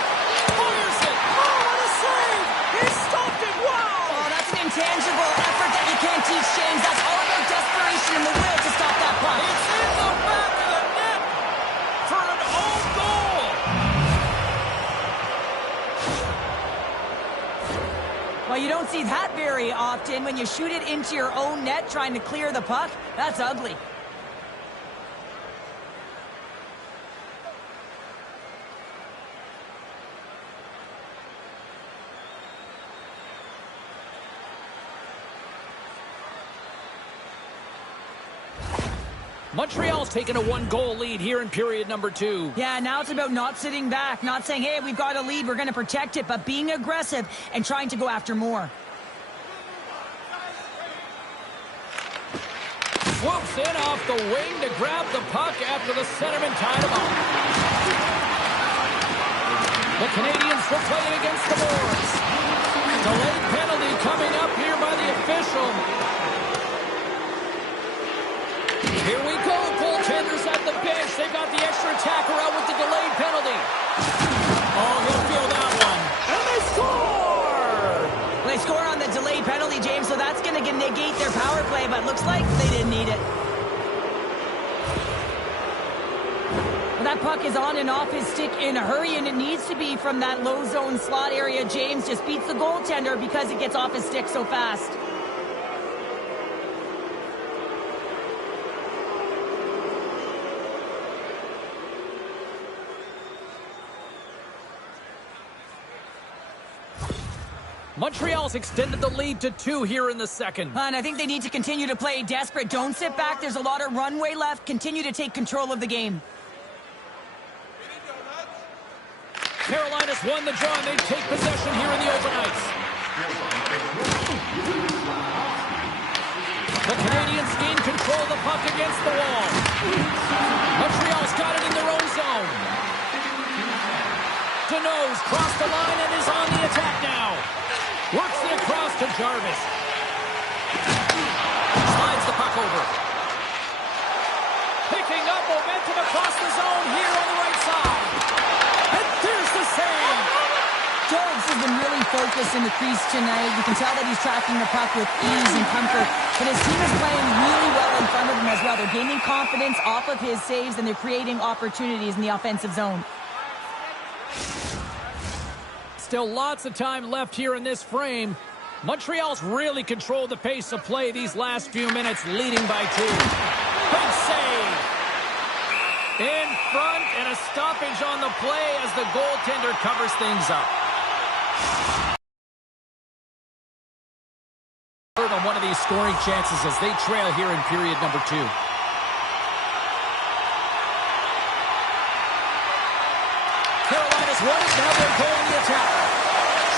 Fires it. Oh, what a save. He stopped it. Wow. Oh, that's an intangible effort that you can't teach, James. That's all about desperation and the will to stop that puck. It's in the back of the net for an own goal. Well, you don't see that very often. When you shoot it into your own net trying to clear the puck, that's ugly. Montreal's taken a one-goal lead here in period number 2. Yeah, now it's about not sitting back, not saying, hey, we've got a lead, we're going to protect it, but being aggressive and trying to go after more. Swoops in off the wing to grab the puck after the centerman tied him up. The Canadiens will play it against the boards. Delayed penalty coming up here by the official. Here we go, goaltenders at the bench. They got the extra attacker out with the delayed penalty. Oh, he'll feel that one. And they score! They score on the delayed penalty, James, so that's going to negate their power play, but looks like they didn't need it. Well, that puck is on and off his stick in a hurry, and it needs to be from that low zone slot area. James just beats the goaltender because it gets off his stick so fast. Montreal's extended the lead to 2 here in the second. And I think they need to continue to play desperate. Don't sit back. There's a lot of runway left. Continue to take control of the game. Carolina's won the draw, and they take possession here in the open ice. The Canadiens gain control of the puck against the wall. Montreal's got it in their own zone. Deneau's crossed the line and is on the attack now. Works it across to Jarvis. Slides the puck over. Picking up momentum across the zone here on the right side. And there's the save. Jarvis has been really focused in the crease tonight. You can tell that he's tracking the puck with ease and comfort. But his team is playing really well in front of him as well. They're gaining confidence off of his saves, and they're creating opportunities in the offensive zone. Still lots of time left here in this frame. Montreal's really controlled the pace of play these last few minutes, leading by 2. Big save. In front, and a stoppage on the play as the goaltender covers things up. On one of these scoring chances as they trail here in period number 2. Carolina's won it. Now they're going the attack.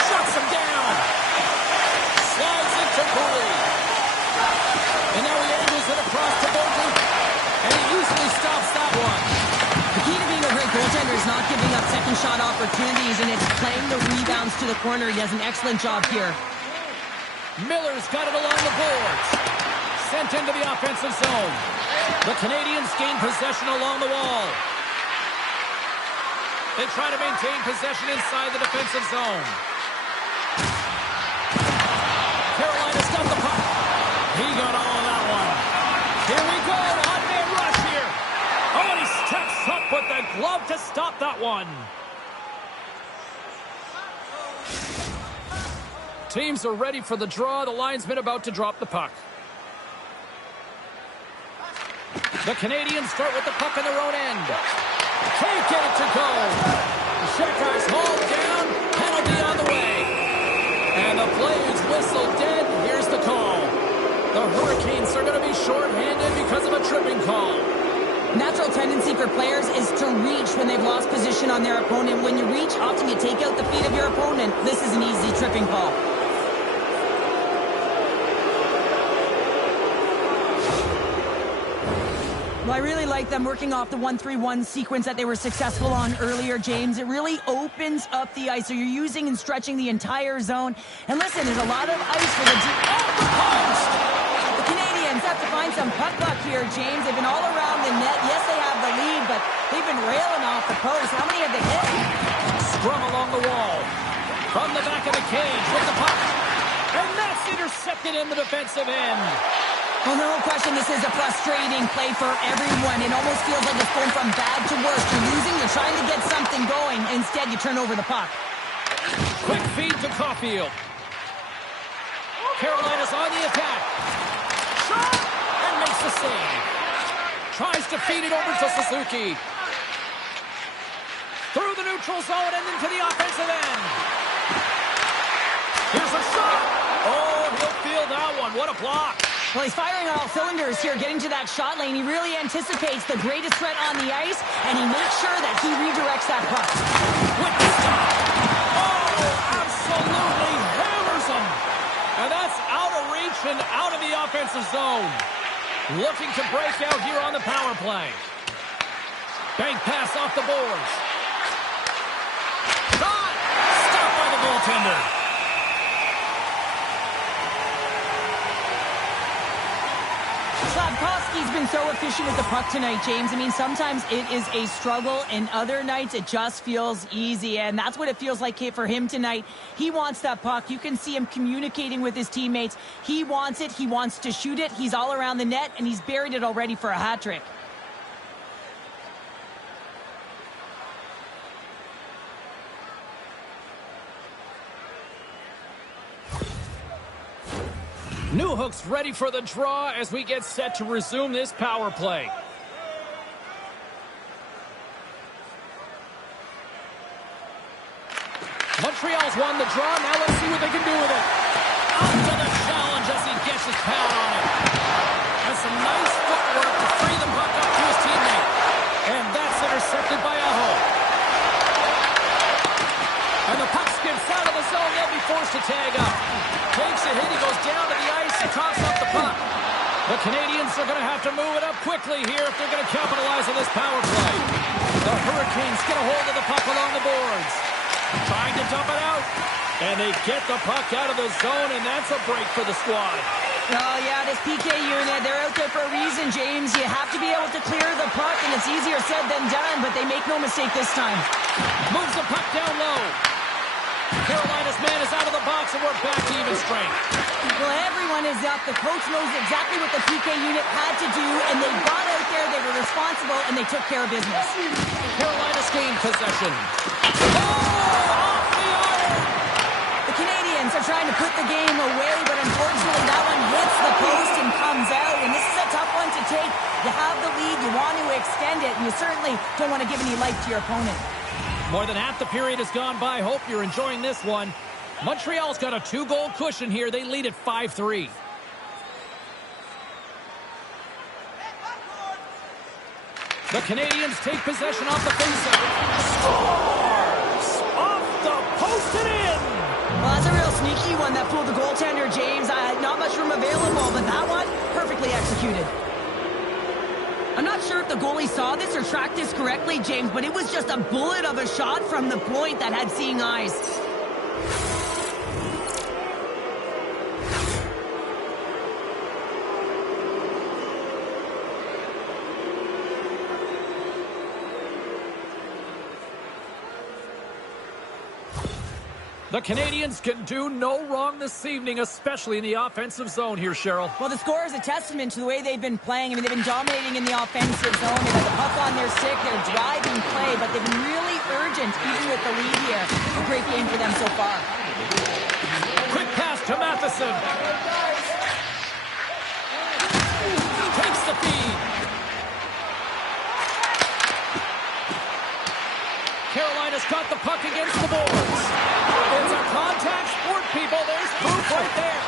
Shuts them down. Slides it to Cooley. And now he angles it across to Bolton. And he usually stops that one. The key to being a great goaltender is not giving up second shot opportunities, and it's playing the rebounds to the corner. He does an excellent job here. Miller's got it along the boards. Sent into the offensive zone. The Canadiens gain possession along the wall. They try to maintain possession inside the defensive zone. Carolina's got the puck. He got all of that one. Here we go. On-man rush here. Oh, and he steps up with the glove to stop that one. Teams are ready for the draw. The linesman about to drop the puck. The Canadiens start with the puck on their own end. Can't get it to go. Shekar's hauled down. Penalty on the way. And the play is whistled dead. Here's the call. The Hurricanes are going to be shorthanded because of a tripping call. Natural tendency for players is to reach when they've lost position on their opponent. When you reach, often you take out the feet of your opponent. This is an easy tripping call. Well, I really like them working off the 1-3-1 sequence that they were successful on earlier, James. It really opens up the ice. So you're using and stretching the entire zone. And listen, there's a lot of ice for the post. The Canadiens have to find some puck luck here, James. They've been all around the net. Yes, they have the lead, but they've been railing off the post. How many have they hit? Scrum along the wall. From the back of the cage with the puck. And that's intercepted in the defensive end. Well, no question, this is a frustrating play for everyone. It almost feels like it's going from bad to worse. You're losing, you're trying to get something going. Instead, you turn over the puck. Quick feed to Caulfield. Carolina's on the attack. Shot! And makes the save. Tries to feed it over to Suzuki. Through the neutral zone and into the offensive end. Here's a shot. Oh, he'll feel that one. What a block. Well, he's firing on all cylinders here, getting to that shot lane. He really anticipates the greatest threat on the ice, and he makes sure that he redirects that puck. With the stop. Oh, absolutely hammers him. And that's out of reach and out of the offensive zone. Looking to break out here on the power play. Bank pass off the boards. Shot! Stopped by the goaltender. Slafkovsky's been so efficient with the puck tonight, James. I mean, sometimes it is a struggle, and other nights it just feels easy, and that's what it feels like for him tonight. He wants that puck. You can see him communicating with his teammates. He wants it. He wants to shoot it. He's all around the net, and he's buried it already for a hat trick. Newhook's ready for the draw as we get set to resume this power play. Montreal's won the draw. Now let's see what they can do with it. Up to the challenge as he gets his pad on it. And some nice footwork to free the puck up to his teammate. And that's intercepted by Aho. And the puck skips out of the zone. They'll be forced to tag up. Takes a hit. He goes down to the ice and tops up the puck. The Canadiens are going to have to move it up quickly here if they're going to capitalize on this power play. The Hurricanes get a hold of the puck along the boards. Trying to dump it out. And they get the puck out of the zone, and that's a break for the squad. Oh, yeah, this PK unit, they're out there for a reason, James. You have to be able to clear the puck, and it's easier said than done, but they make no mistake this time. Moves the puck down low. Carolina's man is out of the box, and we're back to even strength. Well, everyone is up. The coach knows exactly what the PK unit had to do, and they got out there, they were responsible, and they took care of business. Carolina's gained possession. Oh, off the iron! The Canadiens Canadiens are trying to put the game away, but unfortunately that one hits the post and comes out, and this is a tough one to take. You have the lead, you want to extend it, and you certainly don't want to give any life to your opponent. More than half the period has gone by. Hope you're enjoying this one. Montreal's got a 2-goal cushion here. They lead at 5-3. The Canadiens take possession off the faceoff. Scores! Off the post and in! Well, that's a real sneaky one that fooled the goaltender, James. Not much room available, but that one, perfectly executed. I'm not sure if the goalie saw this or tracked this correctly, James, but it was just a bullet of a shot from the point that had seeing eyes. The Canadiens can do no wrong this evening, especially in the offensive zone here, Cheryl. Well, the score is a testament to the way they've been playing. I mean, they've been dominating in the offensive zone. They've had the puck on their stick. They're driving play, but they've been really urgent, even with the lead here. A great game for them so far. Quick pass to Matheson. Takes the feed. Carolina's got the puck against the boards. It's a contact sport, people. There's proof right there.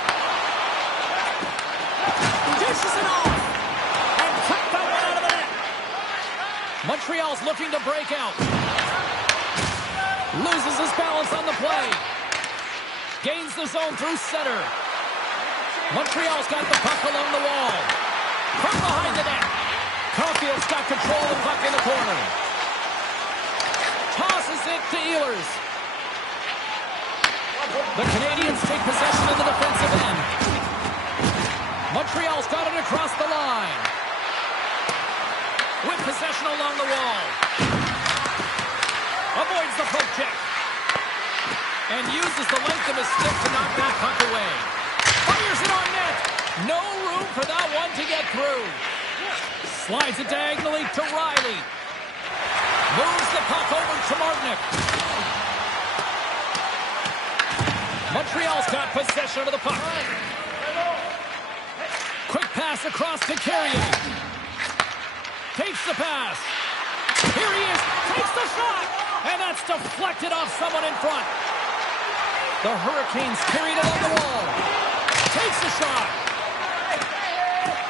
Dishes it off. And cut that one out of the net. Montreal's looking to break out. Loses his balance on the play. Gains the zone through center. Montreal's got the puck along the wall. From behind the net. Caulfield's got control of the puck in the corner. Tosses it to Ehlers. The Canadiens take possession of the defensive end. Montreal's got it across the line. With possession along the wall. Avoids the poke check. And uses the length of his stick to knock that puck away. Fires it on net. No room for that one to get through. Slides it diagonally to Riley. Moves the puck over to Martinick. Montreal's got possession of the puck. Quick pass across to Carrier. Takes the pass. Here he is. Takes the shot. And that's deflected off someone in front. The Hurricanes carried it on the wall. Takes the shot.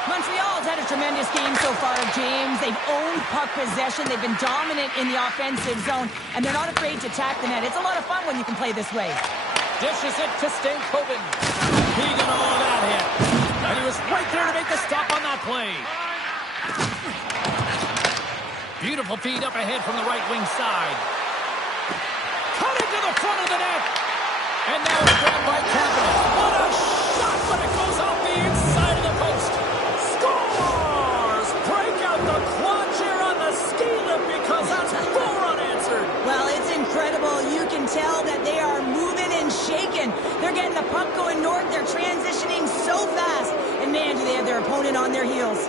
Montreal's had a tremendous game so far, James. They've owned puck possession. They've been dominant in the offensive zone, and they're not afraid to attack the net. It's a lot of fun when you can play this way. Dishes it to Stankoven. He got all of that hit. And he was right there to make the stop on that play. Beautiful feed up ahead from the right wing side. Cut into the front of the net. And now it's grabbed by Kapanen. What a shot, but it goes off the inside of the post. Scores! Break out the quad chair on the ski lift because that's 4 unanswered. Well, it's incredible. You can tell that they are moving and shaking. They're getting the puck going north. They're transitioning so fast. And man, do they have their opponent on their heels.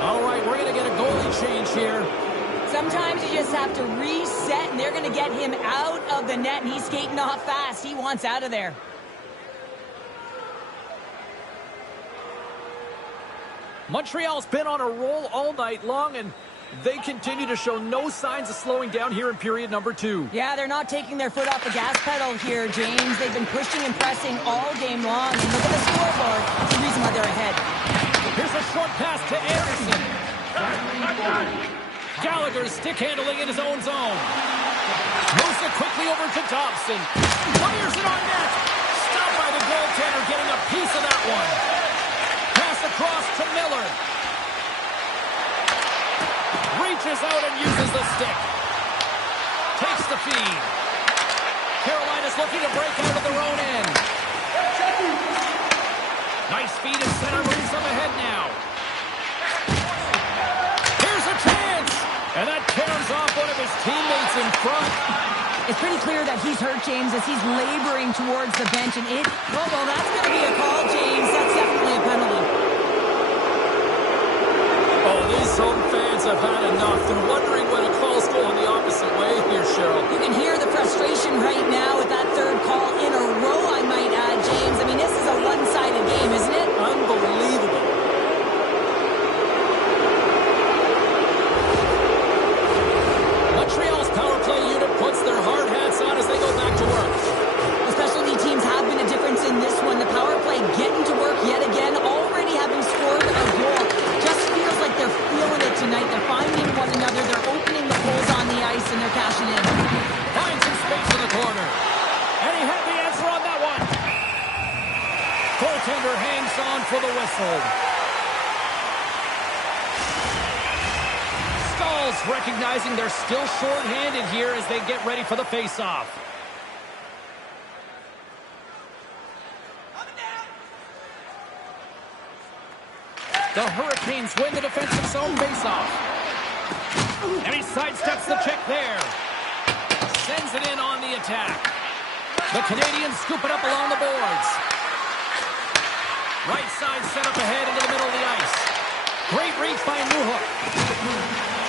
All right, we're going to get a goalie change here. Sometimes you just have to reset, and they're going to get him out of the net, and he's skating off fast. He wants out of there. Montreal's been on a roll all night long, and they continue to show no signs of slowing down here in period number 2. Yeah, they're not taking their foot off the gas pedal here, James. They've been pushing and pressing all game long, and look at the scoreboard. That's the reason why they're ahead. Here's a short pass to Anderson. Gallagher's stick handling in his own zone. Moves it quickly over to Dobson. Fires it on net. Stopped by the goaltender, getting a piece of that one. Pass across to Miller. Reaches out and uses the stick. Takes the feed. Carolina's looking to break out of their own end. Nice feed in center, moves up ahead now. Here's a chance. And that tears off one of his teammates in front. It's pretty clear that he's hurt, James, as he's laboring towards the bench. And well, that's going to be a call, James. That's definitely a penalty. Oh, these home fans have had enough. They're wondering when a call's going the opposite way here, Cheryl. You can hear the frustration right now with that third call in a row, I might add, James. I mean, this is a one-sided game, isn't it? Unbelievable. Montreal's power play unit puts their hard hats on as they go back to work. The specialty teams have been a difference in this one. The power play getting to work yet again, already having scored a goal. Just feels like they're feeling it tonight. They're finding one another. They're opening the holes on the ice, and they're cashing in. Finds some space in the corner. And he had the answer on that one. Goaltender hangs on for the whistle. Stalls recognizing they're still short-handed here as they get ready for the face-off. The Hurricanes win the defensive zone face-off. And he sidesteps the check there. Sends it in on the attack. The Canadiens scoop it up along the boards. Right side set up ahead into the middle of the ice. Great reach by Newhook.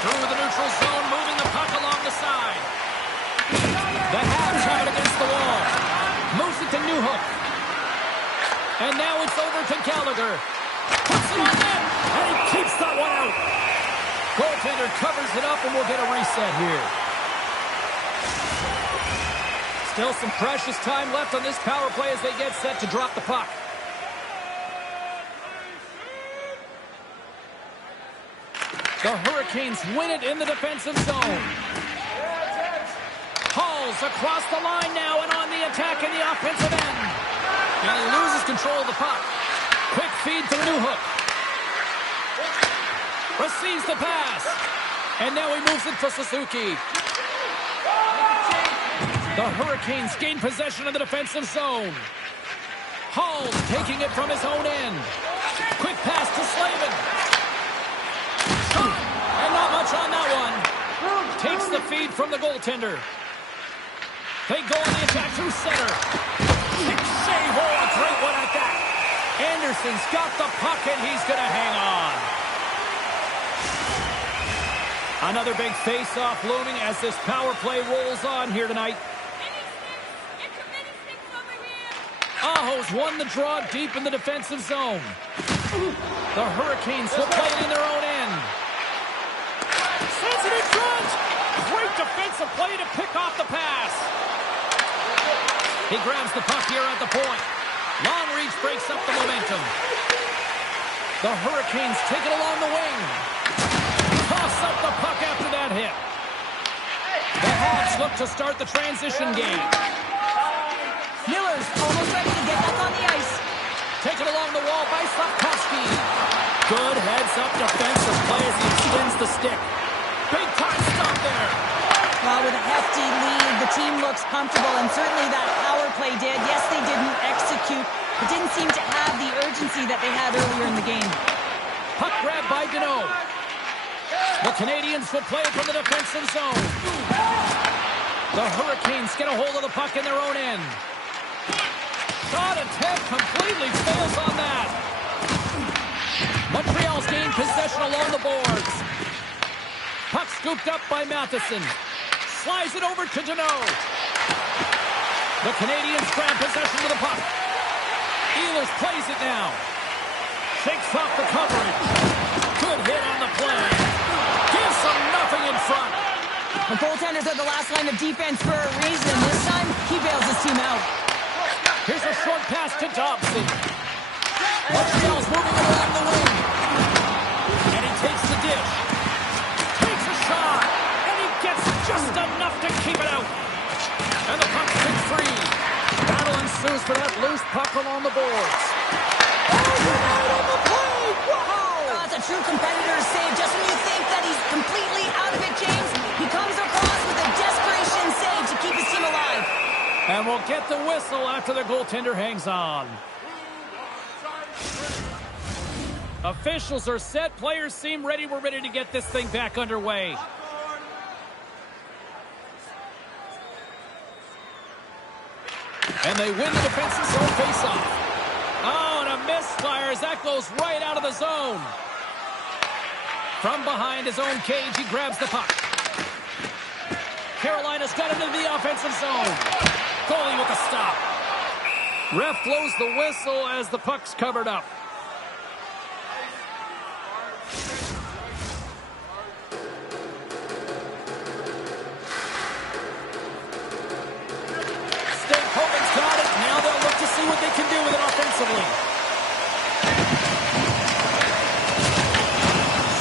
Through the neutral zone, moving the puck along the side. The Habs have it against the wall. Moves it to Newhook. And now it's over to Gallagher. Puts it on net, and he keeps that one out. Goaltender covers it up, and we'll get a reset here. Still some precious time left on this power play as they get set to drop the puck. The Hurricanes win it in the defensive zone. Hall's across the line now and on the attack in the offensive end. And he loses control of the puck. Quick feed to Newhook. Receives the pass. And now he moves it to Suzuki. The Hurricanes gain possession of the defensive zone. Hall taking it from his own end. Quick pass to Slavin. Shot. And not much on that one. Takes the feed from the goaltender. They go on the attack through center. Big save. Oh, a great one at that. Anderson's got the puck, and he's going to hang on. Another big face-off looming as this power play rolls on here tonight. Aho's won the draw deep in the defensive zone. The Hurricanes will play it in their own end. Sends it in front. Great defensive play to pick off the pass. He grabs the puck here at the point. Long reach breaks up the momentum. The Hurricanes take it along the wing. Toss up the puck after that hit. The Hawks look to start the transition game. Miller's almost ready to get back on the ice. Taken along the wall by Slavkovsky. Good heads-up defensive play as he extends the stick. Big time stop there. Well, with a hefty lead, the team looks comfortable, and certainly that power play did. Yes, they didn't execute, but didn't seem to have the urgency that they had earlier in the game. Puck grab by Deneau. The Canadiens will play it from the defensive zone. The Hurricanes get a hold of the puck in their own end. Shot attempt completely fails on that. Montreal's gained possession along the boards. Puck scooped up by Matheson. Slides it over to Deneau. The Canadiens grab possession of the puck. Ehlers plays it now. Shakes off the coverage. Good hit on the play. Gives them nothing in front. The goaltenders are the last line of defense for a reason. This time, he bails his team out. Here's a short pass to Dobson. Montreal's moving along the wing. And he takes the dish. Takes a shot. And he gets just enough to keep it out. And the puck's picked free. Battle ensues for that loose puck along the boards. Oh, out on the play! Wow! Oh, it's a true competitor's save. Just when you think that he's completely out of it, James, he comes across with a desperation save to keep his team alive. And we'll get the whistle after the goaltender hangs on. Officials are set. Players seem ready. We're ready to get this thing back underway. And they win the defensive zone faceoff. Oh, and a misfire as that goes right out of the zone. From behind his own cage, he grabs the puck. Carolina's got into the offensive zone. Goalie with a stop. Ref blows the whistle as the puck's covered up. Hogan's got it. Now they'll look to see what they can do with it offensively.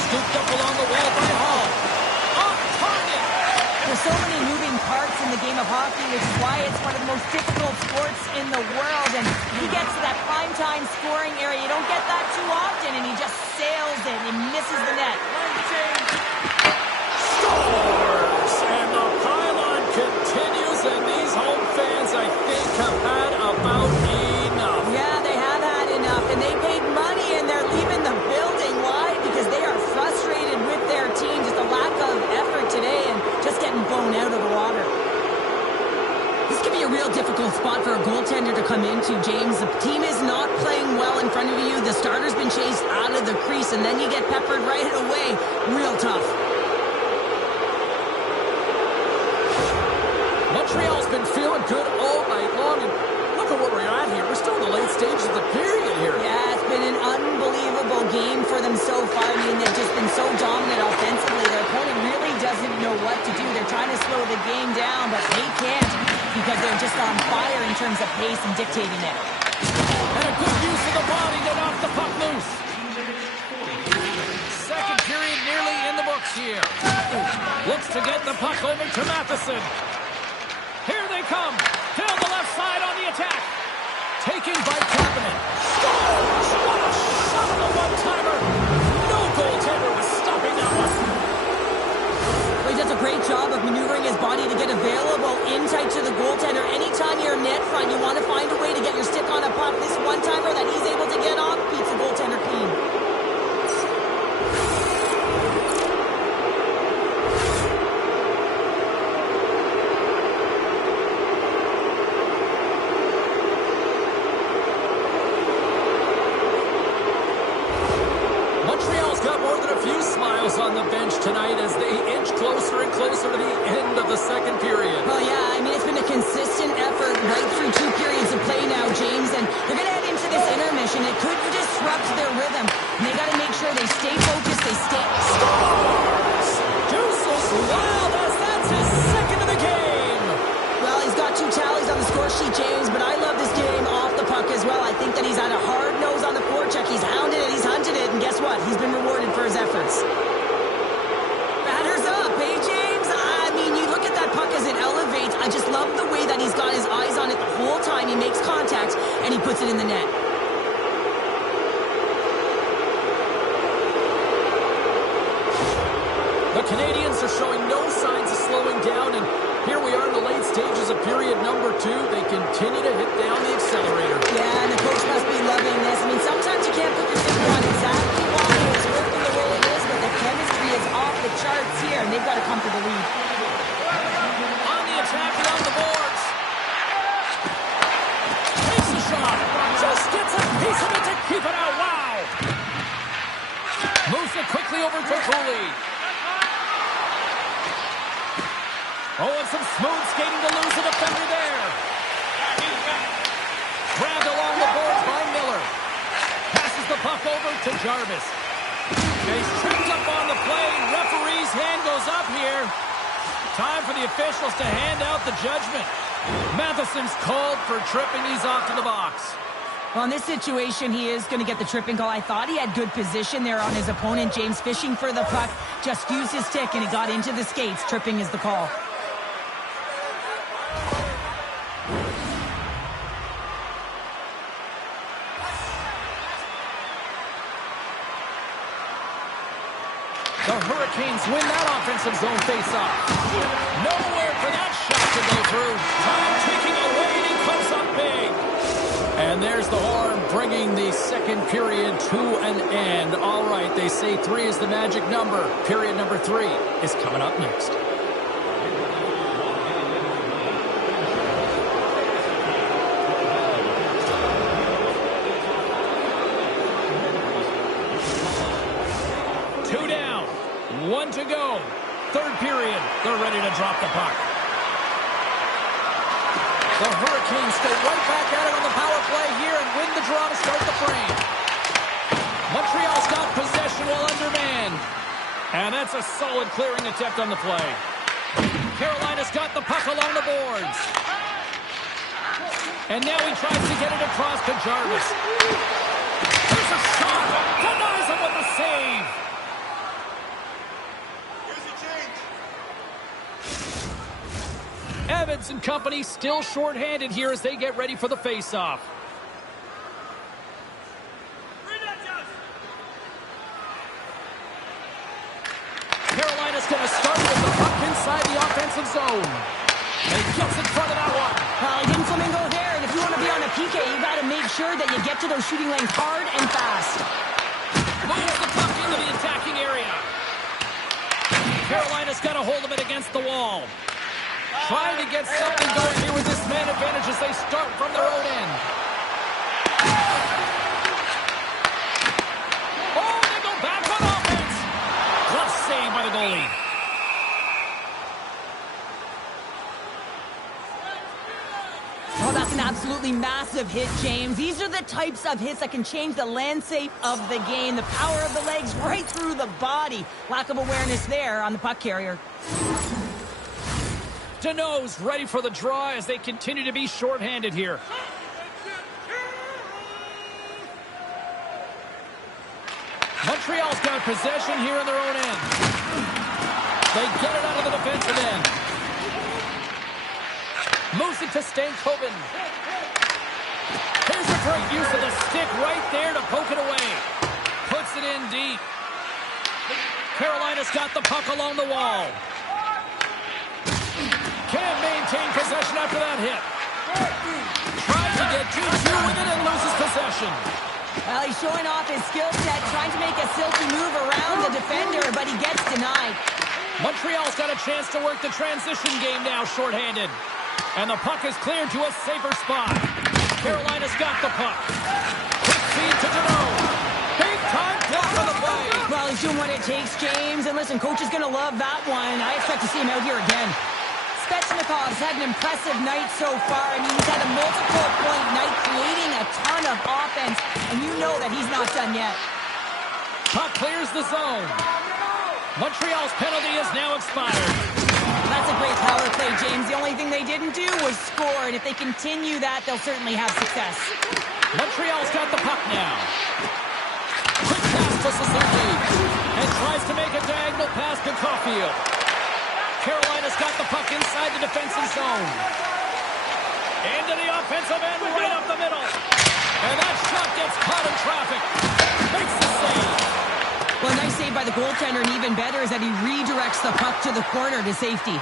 Scooped up along the wall by Hall. Off target. There's so many moving parts in the game of hockey, which is why it's one of the most difficult sports in the world. And he gets to that primetime scoring area. You don't get that too often, and he just sails it and misses the net. Scores! And the pylon continues, and these home fans, I think, have had about enough. Yeah, they have had enough, and they paid money, and they're leaving the building. Why? Because they are frustrated with their team. Just a lack of effort today and just getting blown out of the water. This could be a real difficult spot for a goaltender to come into, James. The team is not playing well in front of you. The starter's been chased out of the crease, and then you get peppered right away. Real tough. Montreal's been feeling good all night long, and look at where we're at here. We're still in the late stages of the period here. Yeah, it's been an unbelievable game for them so far. I mean, they've just been so dominant offensively. Their opponent really doesn't know what to do. They're trying to slow the game down, but they can't because they're just on fire in terms of pace and dictating it. And a good use of the body to knock the puck loose. Second period nearly in the books here. Looks to get the puck over to Matheson. Here they come. Down the left side on the attack. Taken by Kapanen. Scores! What a shot on the one-timer. No goaltender was stopping that one. Well, he does a great job of maneuvering his body to get available in tight to the goaltender. Anytime you're net front, you want to find a way to get your stick on a puck. This one-timer that he's able to get off beats the goaltender clean. On the bench tonight as they inch closer and closer to the end of the second period. Well, yeah, I mean, it's been a consistent effort right through two periods of play now, James, and they're going to head into this intermission. It could disrupt their rhythm, and they got to make sure they stay focused, they stay... Scores! Deuces Wild as that's his second of the game! Well, he's got two tallies on the score sheet, James, but I love this game off the puck as well. I think that he's had a hard nose on the forecheck. He's hounded it, he's hunted it, and guess what? He's been rewarded for his efforts. As it elevates, I just love the way that he's got his eyes on it the whole time. He makes contact, and he puts it in the net. The Canadiens are showing no signs of slowing down, and here we are in the late stages of period number 2. They continue to hit down the accelerator. Yeah, and the coach must be loving this. I mean, sometimes you can't put your finger on exactly why it's working the way it is, but the chemistry is off the charts here, and they've got a comfortable lead. Attack around the boards. Takes a shot. Just gets a piece of it to keep it out. Wow. Moves it quickly over to Cooley. Oh, and some smooth skating to lose a defender there. Grabbed along the boards by Miller. Passes the puck over to Jarvis. And he's tripped up on the play. Referee's hand goes up here. Time for the officials to hand out the judgment. Matheson's called for tripping. He's off to the box. Well, in this situation, he is going to get the tripping call. I thought he had good position there on his opponent. James fishing for the puck. Just used his stick, and he got into the skates. Tripping is the call. The Hurricanes win that offensive zone faceoff. Nowhere for that shot to go through. Time ticking away, and he comes up big. And there's the horn, bringing the second period to an end. All right, they say 3 is the magic number. Period number 3 is coming up next. Third period. They're ready to drop the puck. The Hurricanes go right back at it on the power play here and win the draw to start the frame. Montreal's got possession while undermanned. And that's a solid clearing attempt on the play. Carolina's got the puck along the boards. And now he tries to get it across to Jarvis. There's a shot. Denies him with the save. Evans and company still shorthanded here as they get ready for the face-off. Carolina's going to start with the puck inside the offensive zone. And he gets in front of that one. Well, he didn't flamingo there, and if you want to be on a PK, you got to make sure that you get to those shooting lanes hard and fast. Moves the puck into the attacking area. Carolina's got a hold of it against the wall. Trying to get something going here with this man advantage as they start from their own end. Oh, they go back on offense. Glove save by the goalie. Oh, that's an absolutely massive hit, James. These are the types of hits that can change the landscape of the game. The power of the legs right through the body. Lack of awareness there on the puck carrier. Deneau's ready for the draw as they continue to be shorthanded here. Montreal's got possession here in their own end. They get it out of the defensive end. Moves it to Stankoven. Here's a great use of the stick right there to poke it away. Puts it in deep. Carolina's got the puck along the wall. Can't maintain possession after that hit. Tries to get 2-2 with it and loses possession. Well, he's showing off his skill set, trying to make a silky move around the defender, but he gets denied. Montreal's got a chance to work the transition game now, shorthanded. And the puck is cleared to a safer spot. Carolina's got the puck. Quick feed to Deneau. Big time block on the play. Well, he's doing what it takes, James. And listen, coach is going to love that one. I expect to see him out here again. Svechnikov's had an impressive night so far. I mean, he's had a multiple-point night, creating a ton of offense, and you know that he's not done yet. Puck clears the zone. Montreal's penalty is now expired. That's a great power play, James. The only thing they didn't do was score, and if they continue that, they'll certainly have success. Montreal's got the puck now. Quick pass to Suzuki, and tries to make a diagonal pass to Caulfield. Carolina's got the puck inside the defensive zone. Into the offensive end, right up the middle. And that shot gets caught in traffic. Makes the save. Well, a nice save by the goaltender, and even better is that he redirects the puck to the corner to safety.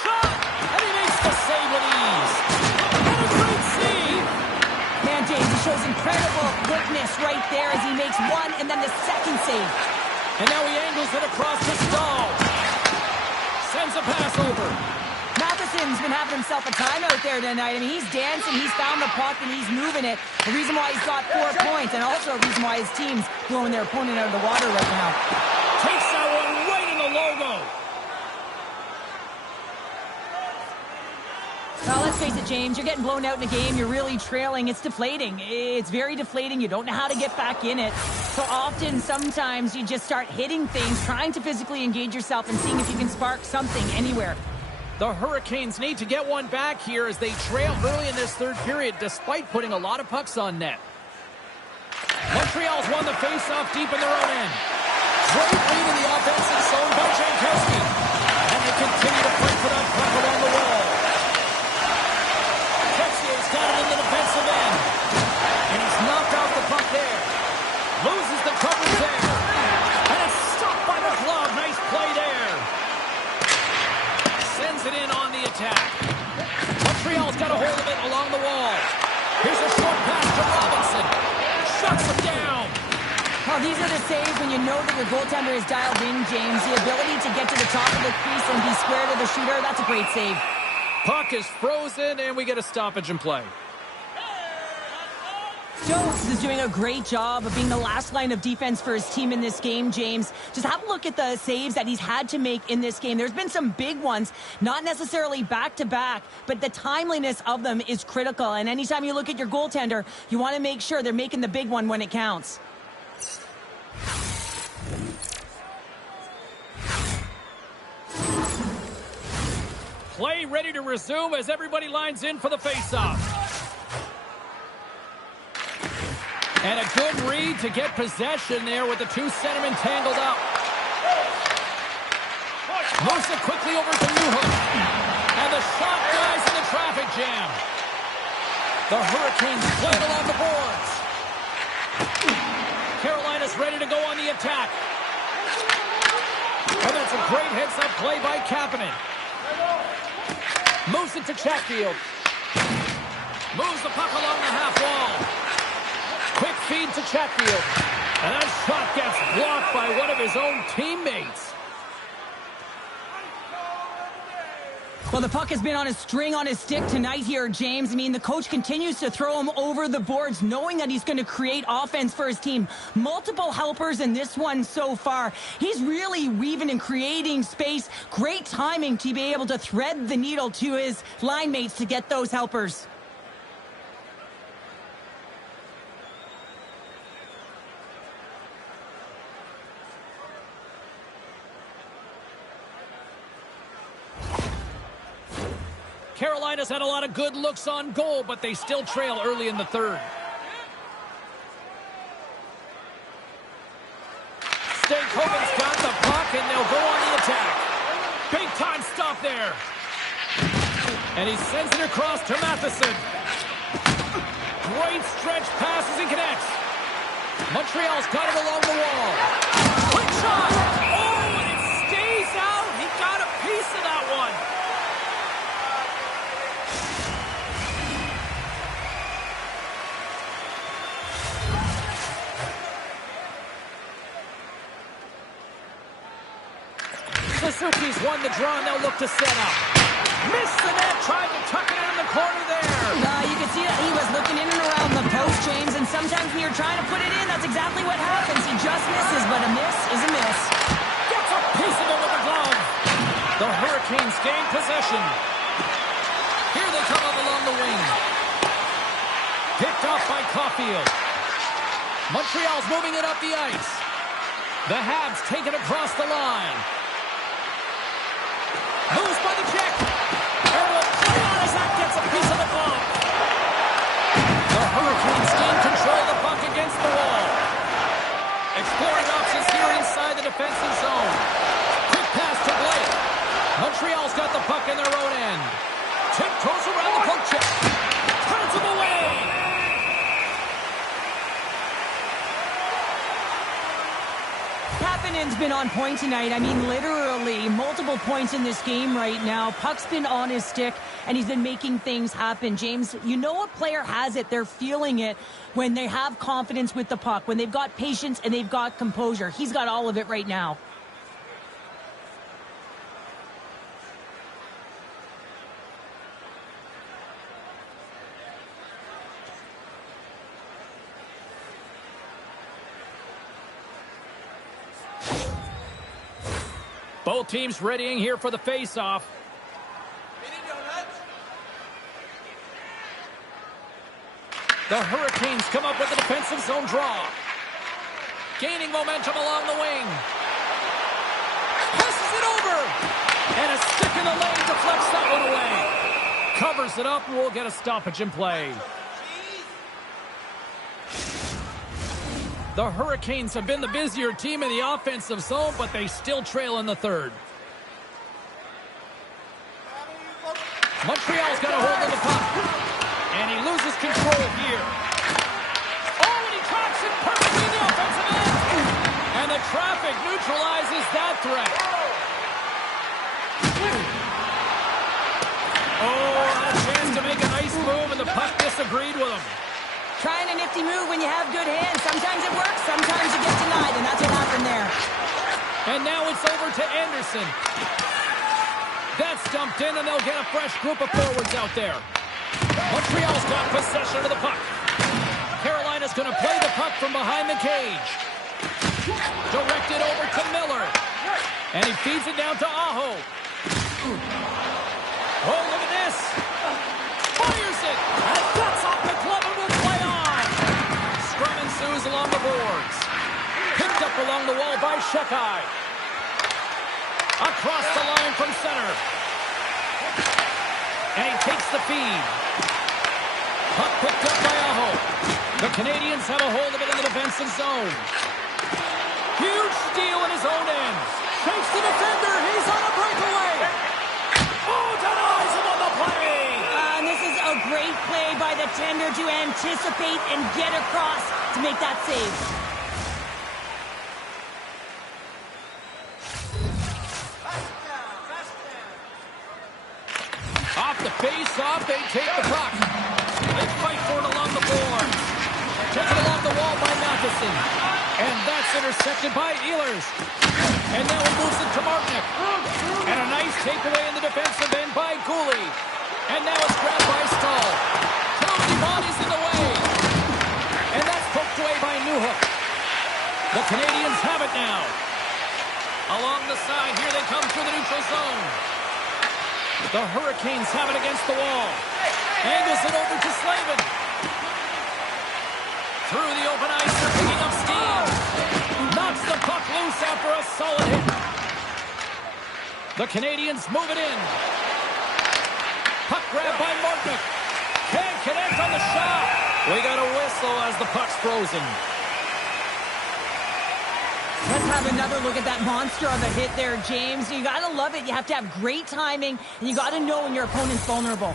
Shot! And he makes the save with ease. And a great save. Man, James, he shows incredible quickness right there as he makes one and then the second save. And now he angles it across to Stahl. Sends a pass over. Matheson's been having himself a time out there tonight. I mean, he's dancing, he's found the puck, and he's moving it. The reason why he's got 4 points, and also a reason why his team's blowing their opponent out of the water right now. Takes that one right in the logo. Well, let's face it, James, you're getting blown out in a game, you're really trailing. It's deflating. It's very deflating. You don't know how to get back in it. So often, sometimes, you just start hitting things, trying to physically engage yourself and seeing if you can spark something anywhere. The Hurricanes need to get one back here as they trail early in this third period, despite putting a lot of pucks on net. Montreal's won the face-off deep in their own end. Great lead in the offensive zone by Jankowski. And they continue to fight for that puck along the wall. Texier's got it in the defensive end. And he's knocked off the puck there. Loses the coverage there. And it's stopped by the glove. Nice play there. Sends it in on the attack. Montreal's got a hold of it along the wall. Here's a short pass to Robinson. Shuts him down. Well, these are the saves when you know that your goaltender is dialed in, James. The ability to get to the top of the crease and be square to the shooter, that's a great save. Puck is frozen, and we get a stoppage in play. Stokes is doing a great job of being the last line of defense for his team in this game, James. Just have a look at the saves that he's had to make in this game. There's been some big ones, not necessarily back-to-back, but the timeliness of them is critical. And anytime you look at your goaltender, you want to make sure they're making the big one when it counts. Play ready to resume as everybody lines in for the faceoff. And a good read to get possession there with the two centermen tangled up. Moves it quickly over to Newhook. And the shot dies in the traffic jam. The Hurricanes play along the boards. Carolina's ready to go on the attack. And that's a great heads-up play by Kapanen. Moves it to Chatfield. Moves the puck along the half wall. Quick feed to Chatfield. And that shot gets blocked by one of his own teammates. Well, the puck has been on a string on his stick tonight here, James. I mean, the coach continues to throw him over the boards, knowing that he's going to create offense for his team. Multiple helpers in this one so far. He's really weaving and creating space. Great timing to be able to thread the needle to his line mates to get those helpers. Carolina's had a lot of good looks on goal, but they still trail early in the third. Stankoven's got the puck, and they'll go on the attack. Big time stop there. And he sends it across to Matheson. Great stretch pass as he connects. Montreal's got it along the wall. Quick shot. Oh, and it stays out. He got a piece of that one. Suzuki's won the draw, and they'll look to set up. Missed the net, tried to tuck it in the corner there. You can see that he was looking in and around the post, James, and sometimes when you're trying to put it in, that's exactly what happens. He just misses, but a miss is a miss. Gets a piece of it with the glove. The Hurricanes gain possession. Here they come up along the wing. Picked off by Caulfield. Montreal's moving it up the ice. The Habs take it across the line. Moves by the check. And will play on as that gets a piece of the glove. The Hurricanes gain control of the puck against the wall. Exploring options here inside the defensive zone. Quick pass to Blake. Montreal's got the puck in their own end. Tiptoes around the poke check. Turns him away. Kapanen's been on point tonight. I mean, literally, multiple points in this game right now. Puck's been on his stick, and he's been making things happen. James, you know a player has it. They're feeling it when they have confidence with the puck, when they've got patience and they've got composure. He's got all of it right now. Both teams readying here for the face-off. The Hurricanes come up with a defensive zone draw. Gaining momentum along the wing. Passes it over. And a stick in the lane deflects that one away. Covers it up and we'll get a stoppage in play. The Hurricanes have been the busier team in the offensive zone, but they still trail in the third. Montreal's got a hold of the puck. And he loses control here. Oh, and he tracks it perfectly in the offensive end. And the traffic neutralizes that threat. Oh, had a chance to make a nice move, and the puck disagreed with him. Trying a nifty move when you have good hands. Sometimes it works, sometimes you get denied, and that's what happened there. And now it's over to Anderson. That's dumped in, and they'll get a fresh group of forwards out there. Montreal's got possession of the puck. Carolina Carolina's going to play the puck from behind the cage. Directed over to Miller. And he feeds it down to Aho. Oh, look at this. Fires it. And cuts off the glove and will play on. Scrum ensues along the boards. Picked up along the wall by Shekai. Across the line from center. And he takes the feed. Puck picked up by Aho. The Canadiens have a hold of it in the defensive zone. Huge steal in his own end. Takes the defender. He's on a breakaway. Oh, denies him on the play. And this is a great play by the tender to anticipate and get across to make that save. Off the face-off, they take the puck. They fight for it along the boards. Taken along the wall by Matheson. And that's intercepted by Ehlers. And now he moves it to Martinick. And a nice takeaway in the defensive end by Cooley. And now it's grabbed by Stahl. Too many bodies in the way. And that's poked away by Newhook. The Canadiens have it now. Along the side, here they come through the neutral zone. The Hurricanes have it against the wall. Angles it over to Slavin. Through the open ice, they're picking up steam. Knocks the puck loose after a solid hit. The Canadiens move it in. Puck grab by Martinick. Can't connect on the shot. We got a whistle as the puck's frozen. Let's have another look at that monster of a hit there, James. You got to love it. You have to have great timing, and you got to know when your opponent's vulnerable.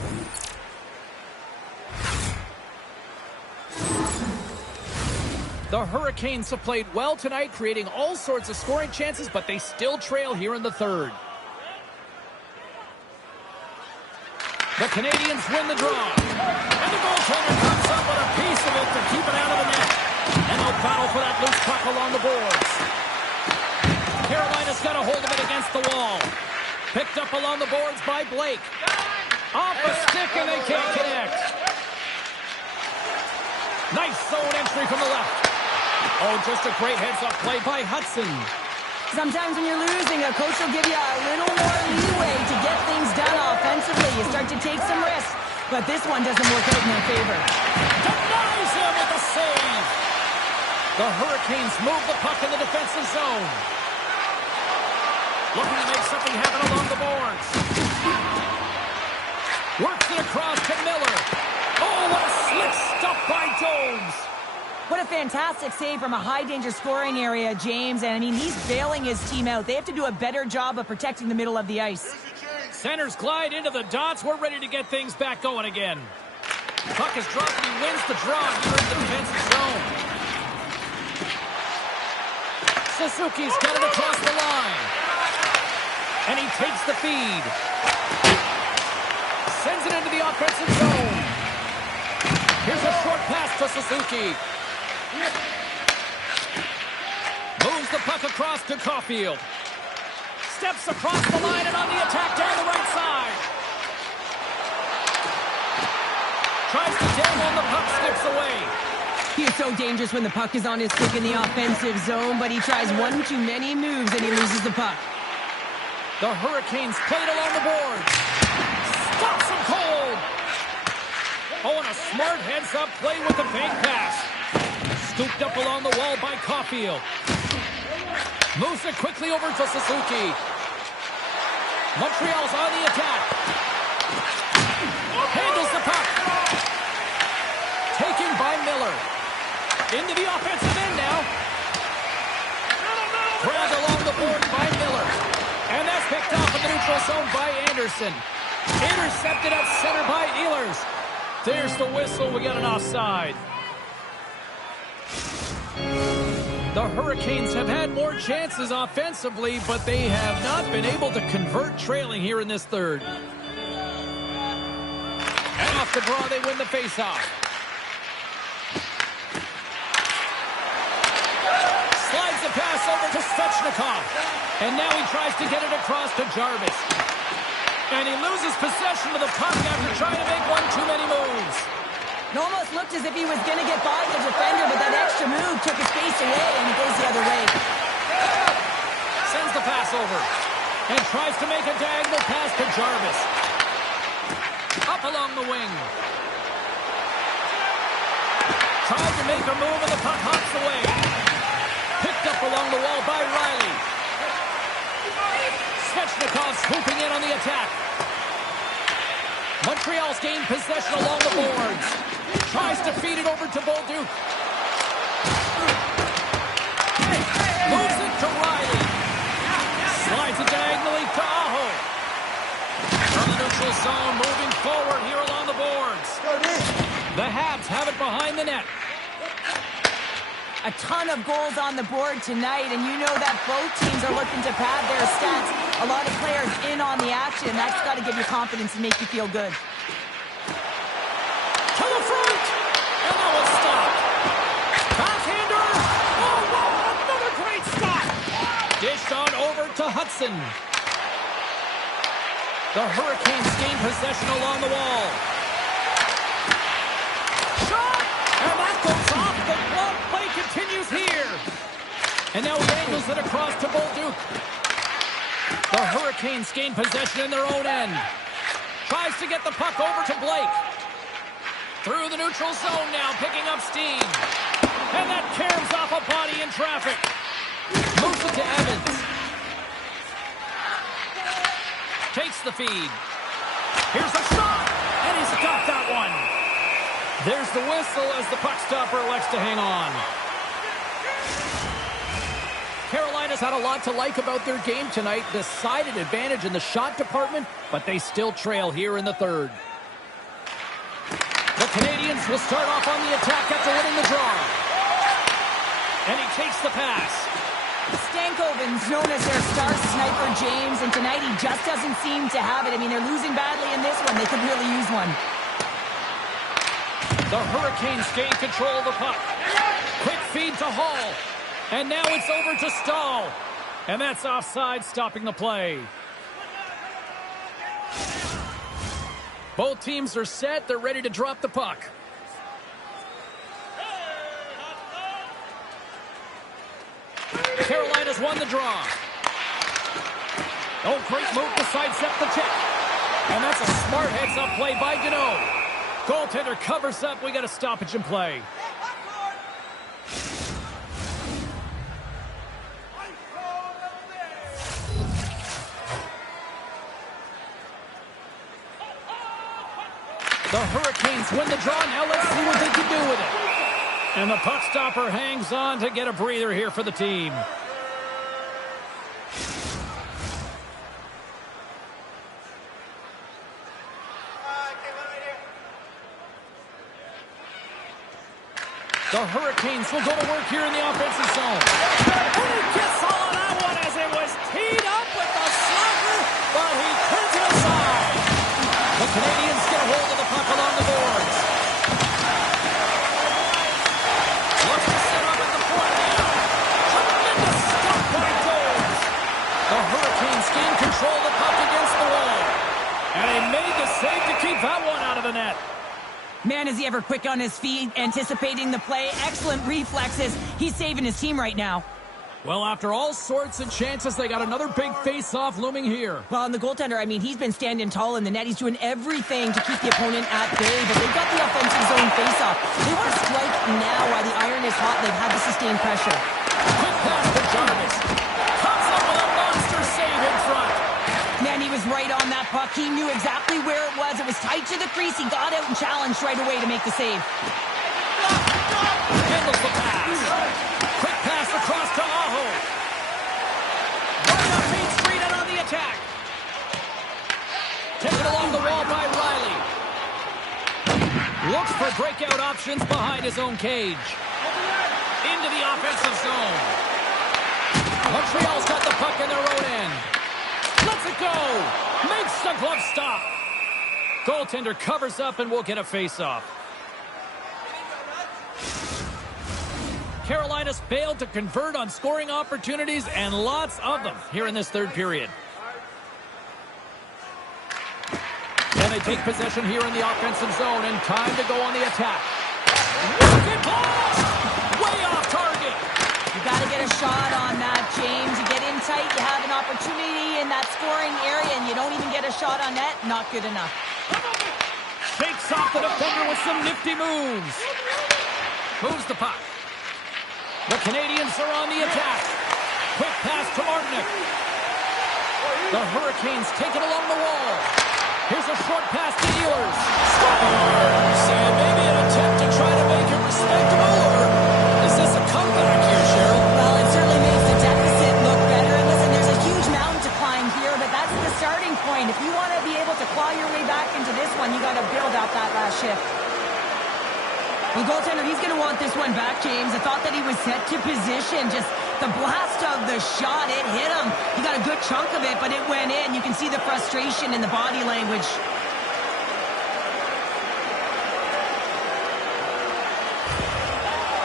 The Hurricanes have played well tonight, creating all sorts of scoring chances, but they still trail here in the third. The Canadiens win the draw. And the goaltender comes up with a piece of it to keep it out of the net. And they'll battle for that loose puck along the boards. Carolina's got a hold of it against the wall. Picked up along the boards by Blake. Off a stick and they can't connect. Nice zone entry from the left. Oh, just a great heads-up play by Hudson. Sometimes when you're losing, a coach will give you a little more leeway to get things done offensively. You start to take some risks, but this one doesn't work out in their favor. Denies him with the save. The Hurricanes move the puck in the defensive zone. Looking to make something happen along the boards. Works it across to Miller. Oh, what a slick stuff by Jones. What a fantastic save from a high-danger scoring area, James. And, I mean, he's bailing his team out. They have to do a better job of protecting the middle of the ice. Centers glide into the dots. We're ready to get things back going again. Puck is dropped and he wins the draw here in the defensive zone. Suzuki's got it across the line. And he takes the feed. Sends it into the offensive zone. Here's a short pass to Suzuki. Moves the puck across to Caulfield. Steps across the line and on the attack down the right side. Tries to jam on the puck, slips away. He is so dangerous when the puck is on his stick in the offensive zone, but he tries one too many moves and he loses the puck. The Hurricanes played along the boards. Stops him cold. Oh, and a smart heads-up play with the bank pass. Scooped up along the wall by Caulfield. Moves it quickly over to Suzuki. Montreal's on the attack. Handles the puck. Taken by Miller. Into the offensive end now. Grabbed along the board by Miller. And that's picked off in the neutral zone by Anderson. Intercepted at center by Ehlers. There's the whistle. We got an offside. The Hurricanes have had more chances offensively, but they have not been able to convert trailing here in this third. And off the draw, they win the faceoff. Slides the pass over to Svechnikov. And now he tries to get it across to Jarvis. And he loses possession of the puck after trying to make one too many moves. It almost looked as if he was going to get by the defender, but that extra move took his face away, and it goes the other way. Sends the pass over. And tries to make a diagonal pass to Jarvis. Up along the wing. Tried to make a move, and the puck hops away. Picked up along the wall by Riley. Svechnikov swooping in on the attack. Montreal's gained possession along the boards. Tries to feed it over to Bolduc. Moves it to Riley. Slides it diagonally to Aho. From the neutral zone, moving forward here along the boards. The Habs have it behind the net. A ton of goals on the board tonight, and you know that both teams are looking to pad their stats. A lot of players in on the action. That's got to give you confidence and make you feel good. To the front! And that was stopped. Backhander! Oh, wow! Another great stop! Dished on over to Hudson. The Hurricanes gain possession along the wall. Shot! And that goes off. The glove play continues here. And now he angles it across to Bolduc. The Hurricanes gain possession in their own end. Tries to get the puck over to Blake. Through the neutral zone now, picking up steam. And that caroms off a body in traffic. Moves it to Evans. Takes the feed. Here's a shot. And he's got that one. There's the whistle as the puck stopper elects to hang on. Carolina's had a lot to like about their game tonight. Decided advantage in the shot department, but they still trail here in the third. The Canadiens will start off on the attack after winning the draw. And he takes the pass. Stankoven's known as their star sniper, James, and tonight he just doesn't seem to have it. I mean, they're losing badly in this one. They could really use one. The Hurricanes gain control of the puck. Quick feed to Hall. And now it's over to Stahl. And that's offside, stopping the play. Both teams are set. They're ready to drop the puck. Carolina's won the draw. Oh, great move to sidestep the check. And that's a smart heads-up play by Deneau. Goaltender covers up. We got a stoppage in play. The Hurricanes win the draw. Now let's see what they can do with it. And the puck stopper hangs on to get a breather here for the team. The Hurricanes will go to work here in the offensive zone. And he gets all of that one as it was teed up with the slugger, but he turns it aside. The Canadiens get a hold of the puck along the boards. Looks to set up at the point now. Tremendous stop by Jones. The Hurricanes gain control of the puck against the wall. And he made the save to keep that one out of the net. Man, is he ever quick on his feet, anticipating the play. Excellent reflexes. He's saving his team right now. Well, after all sorts of chances, they got another big face-off looming here. Well, and the goaltender, I mean, he's been standing tall in the net. He's doing everything to keep the opponent at bay, but they've got the offensive zone face-off. They want to strike now while the iron is hot. They've had to sustain pressure. Quick pass to Jarvis. Comes up with a monster save in front. Man, he was right on that puck. He knew exactly where it was. It was tight to the crease. He got out and challenged right away to make the save. Handles the pass. Quick pass across to Aho. Right up Main Street and on the attack. Taken along the wall by Riley. Looks for breakout options behind his own cage. Into the offensive zone. Montreal's got the puck in their own end. Lets it go. Makes the glove stop. Goaltender covers up and will get a face-off. Carolina's failed to convert on scoring opportunities, and lots of them here in this third period. And And they take possession here in the offensive zone, and time to go on the attack. Rocket ball! Way off target. You got to get a shot on that, James. You get in tight, you have an opportunity in that scoring area, and you don't even get a shot on net. Not good enough. Shakes off the defender with some nifty moves. Moves the puck. The Canadiens are on the attack. Quick pass to Martinic. The Hurricanes take it along the wall. Here's a short pass to Ehlers. Scores! And maybe an attempt to try to make it respectable, or is this a comeback here, Cheryl? Well, it certainly makes the deficit look better. And listen, there's a huge mountain to climb here, but that's the starting point. If you want to be able to claw your way back into this one, you got to build out that last shift. The goaltender, he's going to want this one back, James. I thought that he was set to position. Just the blast of the shot, it hit him. He got a good chunk of it, but it went in. You can see the frustration in the body language.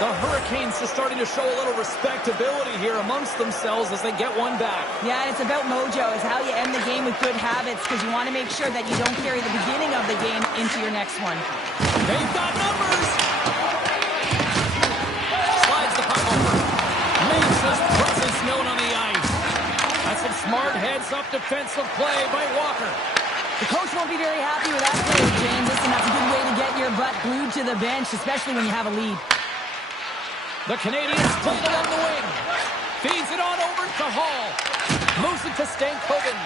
The Hurricanes are starting to show a little respectability here amongst themselves as they get one back. Yeah, it's about mojo. It's how you end the game with good habits, because you want to make sure that you don't carry the beginning of the game into your next one. They've got numbers. Slides the puck over. Makes his presence known on the ice. That's some smart heads-up defensive play by Walker. The coach won't be very happy with that play, James. Listen, that's a good way to get your butt glued to the bench, especially when you have a lead. The Canadiens play it along the wing. Feeds it on over to Hall. Moves it to Stankoven.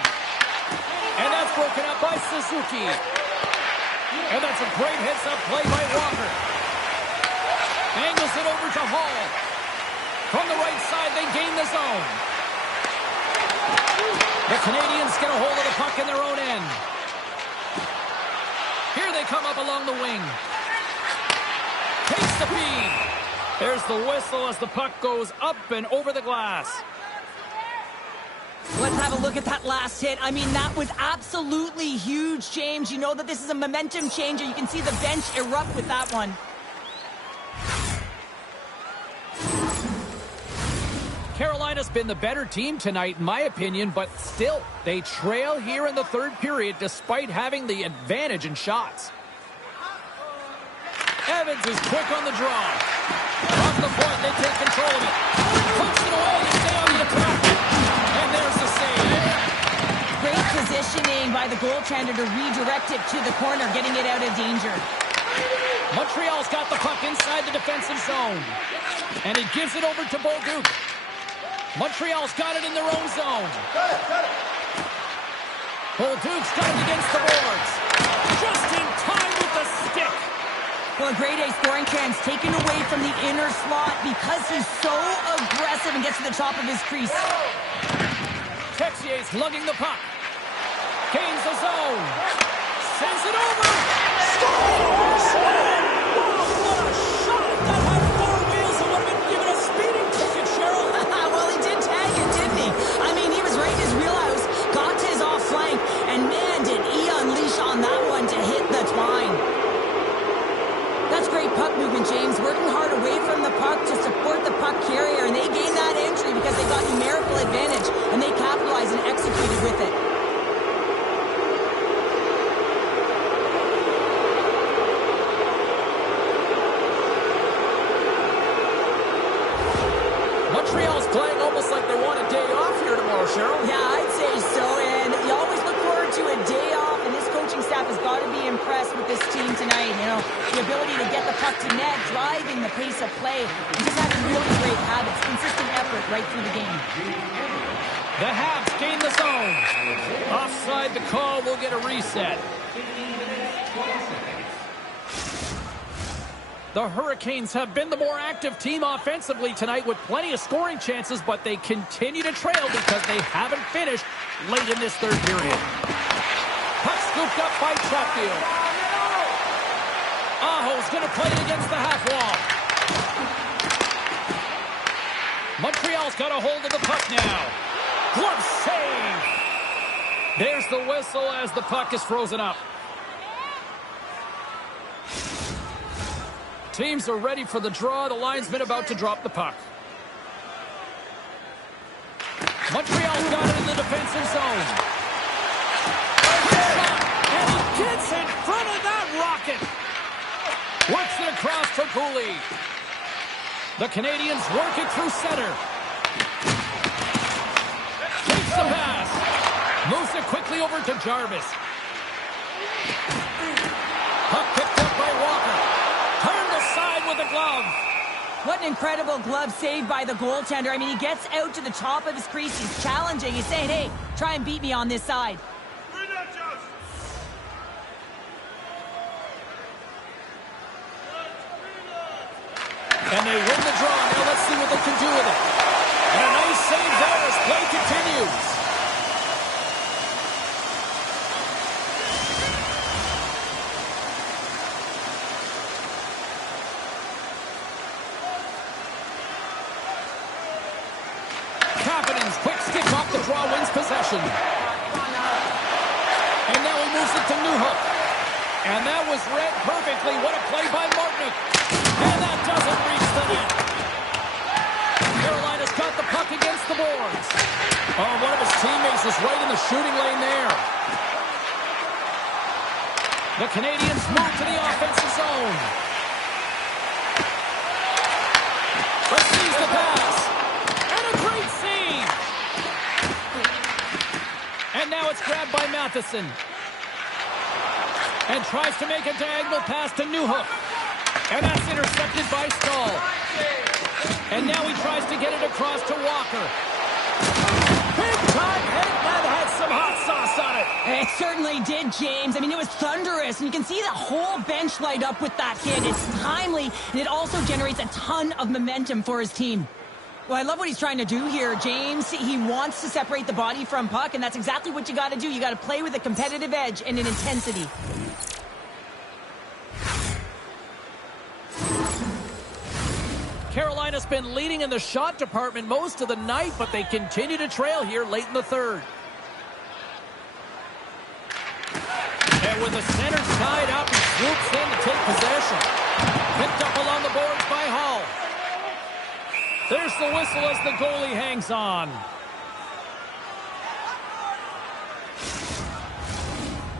And that's broken up by Suzuki. And that's a great heads-up play by Walker. Angles it over to Hall. From the right side, they gain the zone. The Canadiens get a hold of the puck in their own end. Here they come up along the wing. Takes the feed. There's the whistle as the puck goes up and over the glass. Let's have a look at that last hit. I mean, that was absolutely huge, James. You know that this is a momentum changer. You can see the bench erupt with that one. Carolina's been the better team tonight, in my opinion, but still, they trail here in the third period despite having the advantage in shots. Evans is quick on the draw. Off the point, they take control of it. Puts it away to stay on the attack. And there's the save. Great positioning by the goaltender to redirect it to the corner, getting it out of danger. Montreal's got the puck inside the defensive zone. And it gives it over to Bolduc. Montreal's got it in their own zone. Bolduc's got it against the boards. Just in time with the stick. Well, a grade A scoring chance taken away from the inner slot because he's so aggressive and gets to the top of his crease. Texier's lugging the puck. Gains the zone. Sends it over. Scores! What a shot! That had four wheels and would have been given a speeding ticket, Cheryl. Well, he did tag it, didn't he? I mean, he was right in his wheelhouse, got to his off flank, and man, did he unleash on that one to hit the twine. That's great puck movement, James. Working hard away from the puck to support the puck carrier, and they gained that entry because they got numerical advantage, and they capitalized and executed with it. Montreal's playing almost like they want a day off here tomorrow, Cheryl. Yeah, I'd say so, and you always look forward to a day off, and this coaching staff has got to be impressed with this team tonight. You know, the ability to get the puck to net, driving the pace of play, and just having really great habits, consistent effort right through the game. The Habs gain the zone. Offside the call, will get a reset. The Hurricanes have been the more active team offensively tonight with plenty of scoring chances, but they continue to trail because they haven't finished late in this third period. Puck scooped up by Chatfield. Aho's going to play it against the half wall. Montreal's got a hold of the puck now. Glove save. There's the whistle as the puck is frozen up. Teams are ready for the draw. The linesman about to drop the puck. Montreal's got it in the defensive zone. And he gets Cooley. The Canadiens work it through center. Takes the pass. Moves it quickly over to Jarvis. Puck picked up by Walker. Turned aside with a glove. What an incredible glove save by the goaltender. I mean, he gets out to the top of his crease. He's challenging. He's saying, hey, try and beat me on this side. And they win the draw. Now let's see what they can do with it. And a nice save there as play continues. Kapanen's quick stick off the draw wins possession. And now he moves it to Newhook. And that was read perfectly. What a play by Martinick. And that doesn't reach the net. Carolina's got the puck against the boards. Oh, one of his teammates is right in the shooting lane there. The Canadiens move to the offensive zone. Receives the pass. And a great save. And now it's grabbed by Matheson. And tries to make a diagonal pass to Newhook. And that's intercepted by Stahl. And now he tries to get it across to Walker. Big time hit. That had some hot sauce on it. It certainly did, James. I mean, it was thunderous. And you can see the whole bench light up with that hit. It's timely, and it also generates a ton of momentum for his team. Well, I love what he's trying to do here, James. He wants to separate the body from puck, and that's exactly what you got to do. You got to play with a competitive edge and an intensity. Carolina's been leading in the shot department most of the night, but they continue to trail here late in the third. And with the center tied up, he swoops in to take possession. Picked up along the boards by Hall. There's the whistle as the goalie hangs on.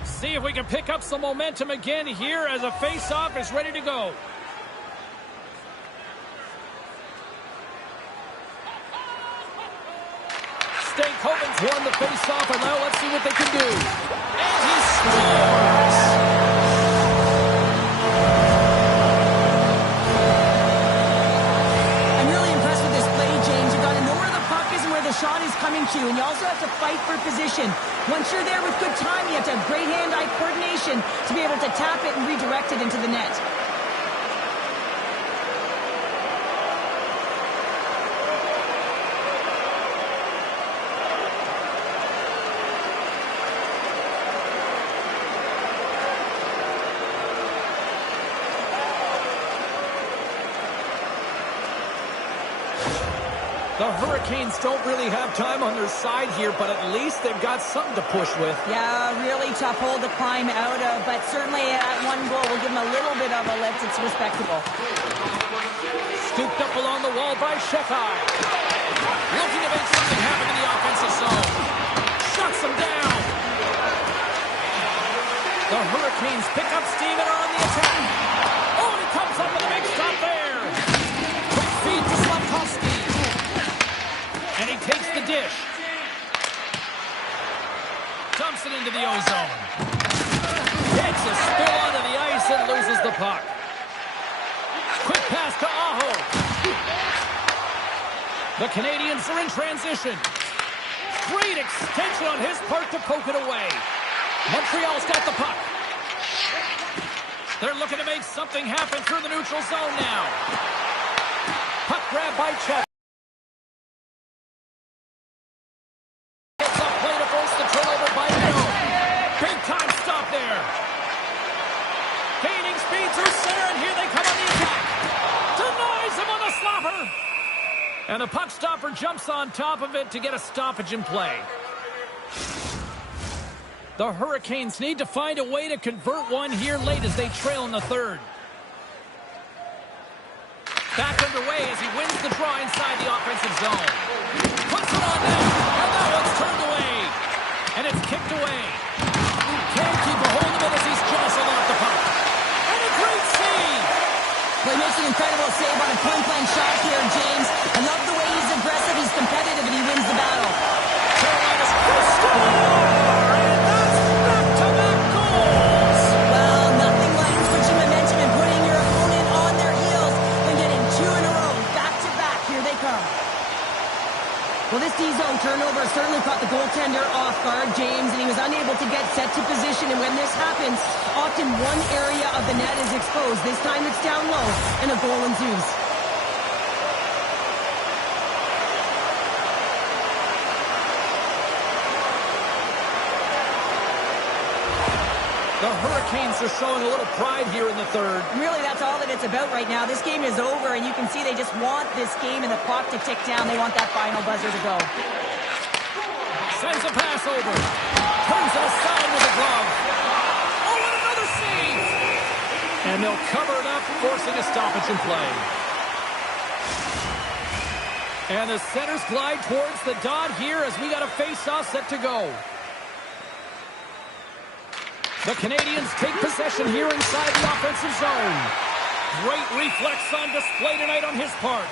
See if we can pick up some momentum again here as a face-off is ready to go. Hovens won the face-off, and now let's see what they can do. And he scores! I'm really impressed with this play, James. You've got to know where the puck is and where the shot is coming to, and you also have to fight for position. Once you're there with good time, you have to have great hand-eye coordination to be able to tap it and redirect it into the net. The Hurricanes don't really have time on their side here, but at least they've got something to push with. Yeah, really tough hole to climb out of, but certainly at one goal will give them a little bit of a lift. It's respectable. Scooped up along the wall by Shefai. Looking to make something happen in the offensive zone. Shuts them down. The Hurricanes pick up steam and are on the attack. Oh, and he comes up with a big stop there. Quick feed to Slavkovsky. And he takes the dish. Dumps it into the ozone. Takes a spill onto the ice and loses the puck. Quick pass to Aho. The Canadiens are in transition. Great extension on his part to poke it away. Montreal's got the puck. They're looking to make something happen through the neutral zone now. Puck grab by Chet. And the puck stopper jumps on top of it to get a stoppage in play. The Hurricanes need to find a way to convert one here late as they trail in the third. Back underway as he wins the draw inside the offensive zone. Puts it on net, and that one's turned away. And it's kicked away. Can't keep a hold of it as he's jostled off the puck. And a great save! Well, he makes an incredible save on a point-blank shot here, James. I love the way he's aggressive, he's competitive, and he wins the battle. Carolina's first score! And that's back-to-back goals! Well, nothing like switching momentum and putting your opponent on their heels and getting two in a row. Back-to-back, here they come. Well, this D-zone turnover certainly caught the goaltender off guard, James, and he was unable to get set to position. And when this happens, often one area of the net is exposed. This time it's down low, and a goal ensues. The Hurricanes are showing a little pride here in the third. Really, that's all that it's about right now. This game is over, and you can see they just want this game and the clock to tick down. They want that final buzzer to go. Sends a pass over. Turns it aside with a glove. Oh, and another save! And they'll cover it up, forcing a stoppage in play. And the centers glide towards the dot here as we got a face-off set to go. The Canadiens take possession here inside the offensive zone. Great reflex on display tonight on his part.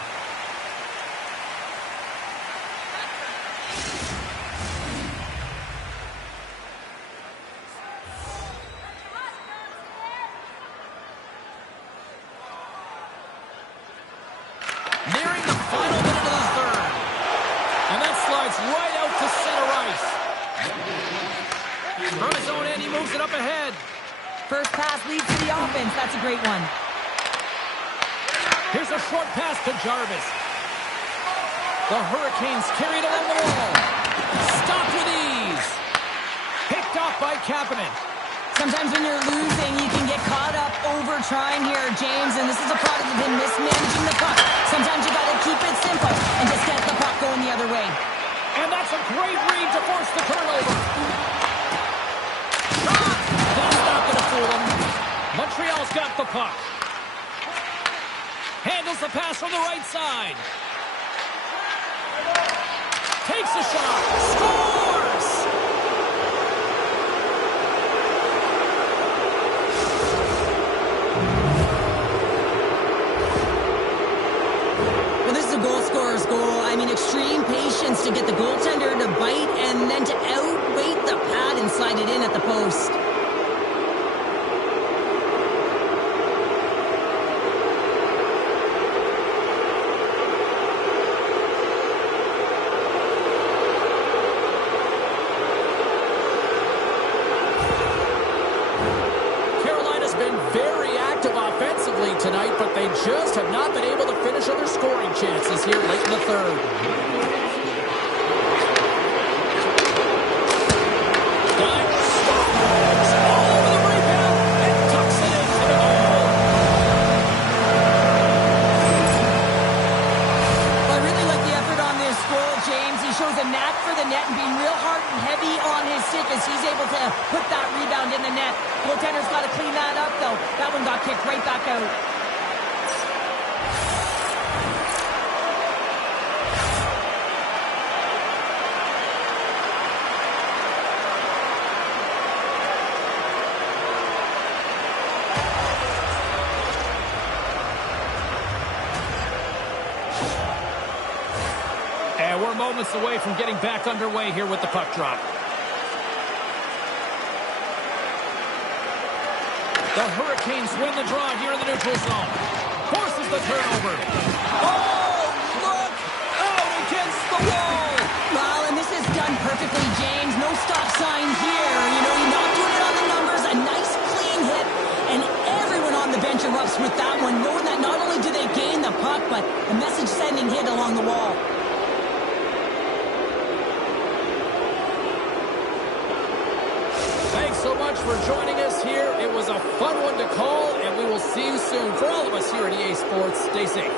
Nearing the final minute of the third. And that slides right out to center ice. From his own end, he moves it up ahead. First pass leads to the offense. That's a great one. Here's a short pass to Jarvis. The Hurricanes carried along the wall. Stopped with ease. Picked off by Kapanen. Sometimes when you're losing, you can get caught up over trying here, James, and this is a product of him mismanaging the puck. Sometimes you got to keep it simple and just get the puck going the other way. And that's a great read to force the turnover. That's not going to fool him. Montreal's got the puck. Handles the pass from the right side. Takes a shot. Scores! Well, this is a goal scorer's goal. I mean, extreme patience to get the goaltender to bite and then to outweight the pad and slide it in at the post. Tonight, but they just have not been able to finish other scoring chances here late in the third. Scores all over the rebound and tucks it into the goal. Well, I really like the effort on this goal, James. He shows a knack for the net and being real hard and heavy on his stick as he's able to put that rebound in the net. Goaltender's got to clean that up, though. That one got kicked right back out. And we're moments away from getting back underway here with the puck drop. The Hurricanes win the draw here in the neutral zone. Forces the turnover. Oh, look! Out against the wall! Well, and this is done perfectly, James. No stop sign here. You know, you're not doing it on the numbers. A nice, clean hit. And everyone on the bench erupts with that one, knowing that not only do they gain the puck, but a message-sending hit along the wall. Thanks so much for joining us here. It was a fun one to call, and we will see you soon. For all of us here at EA Sports, stay safe.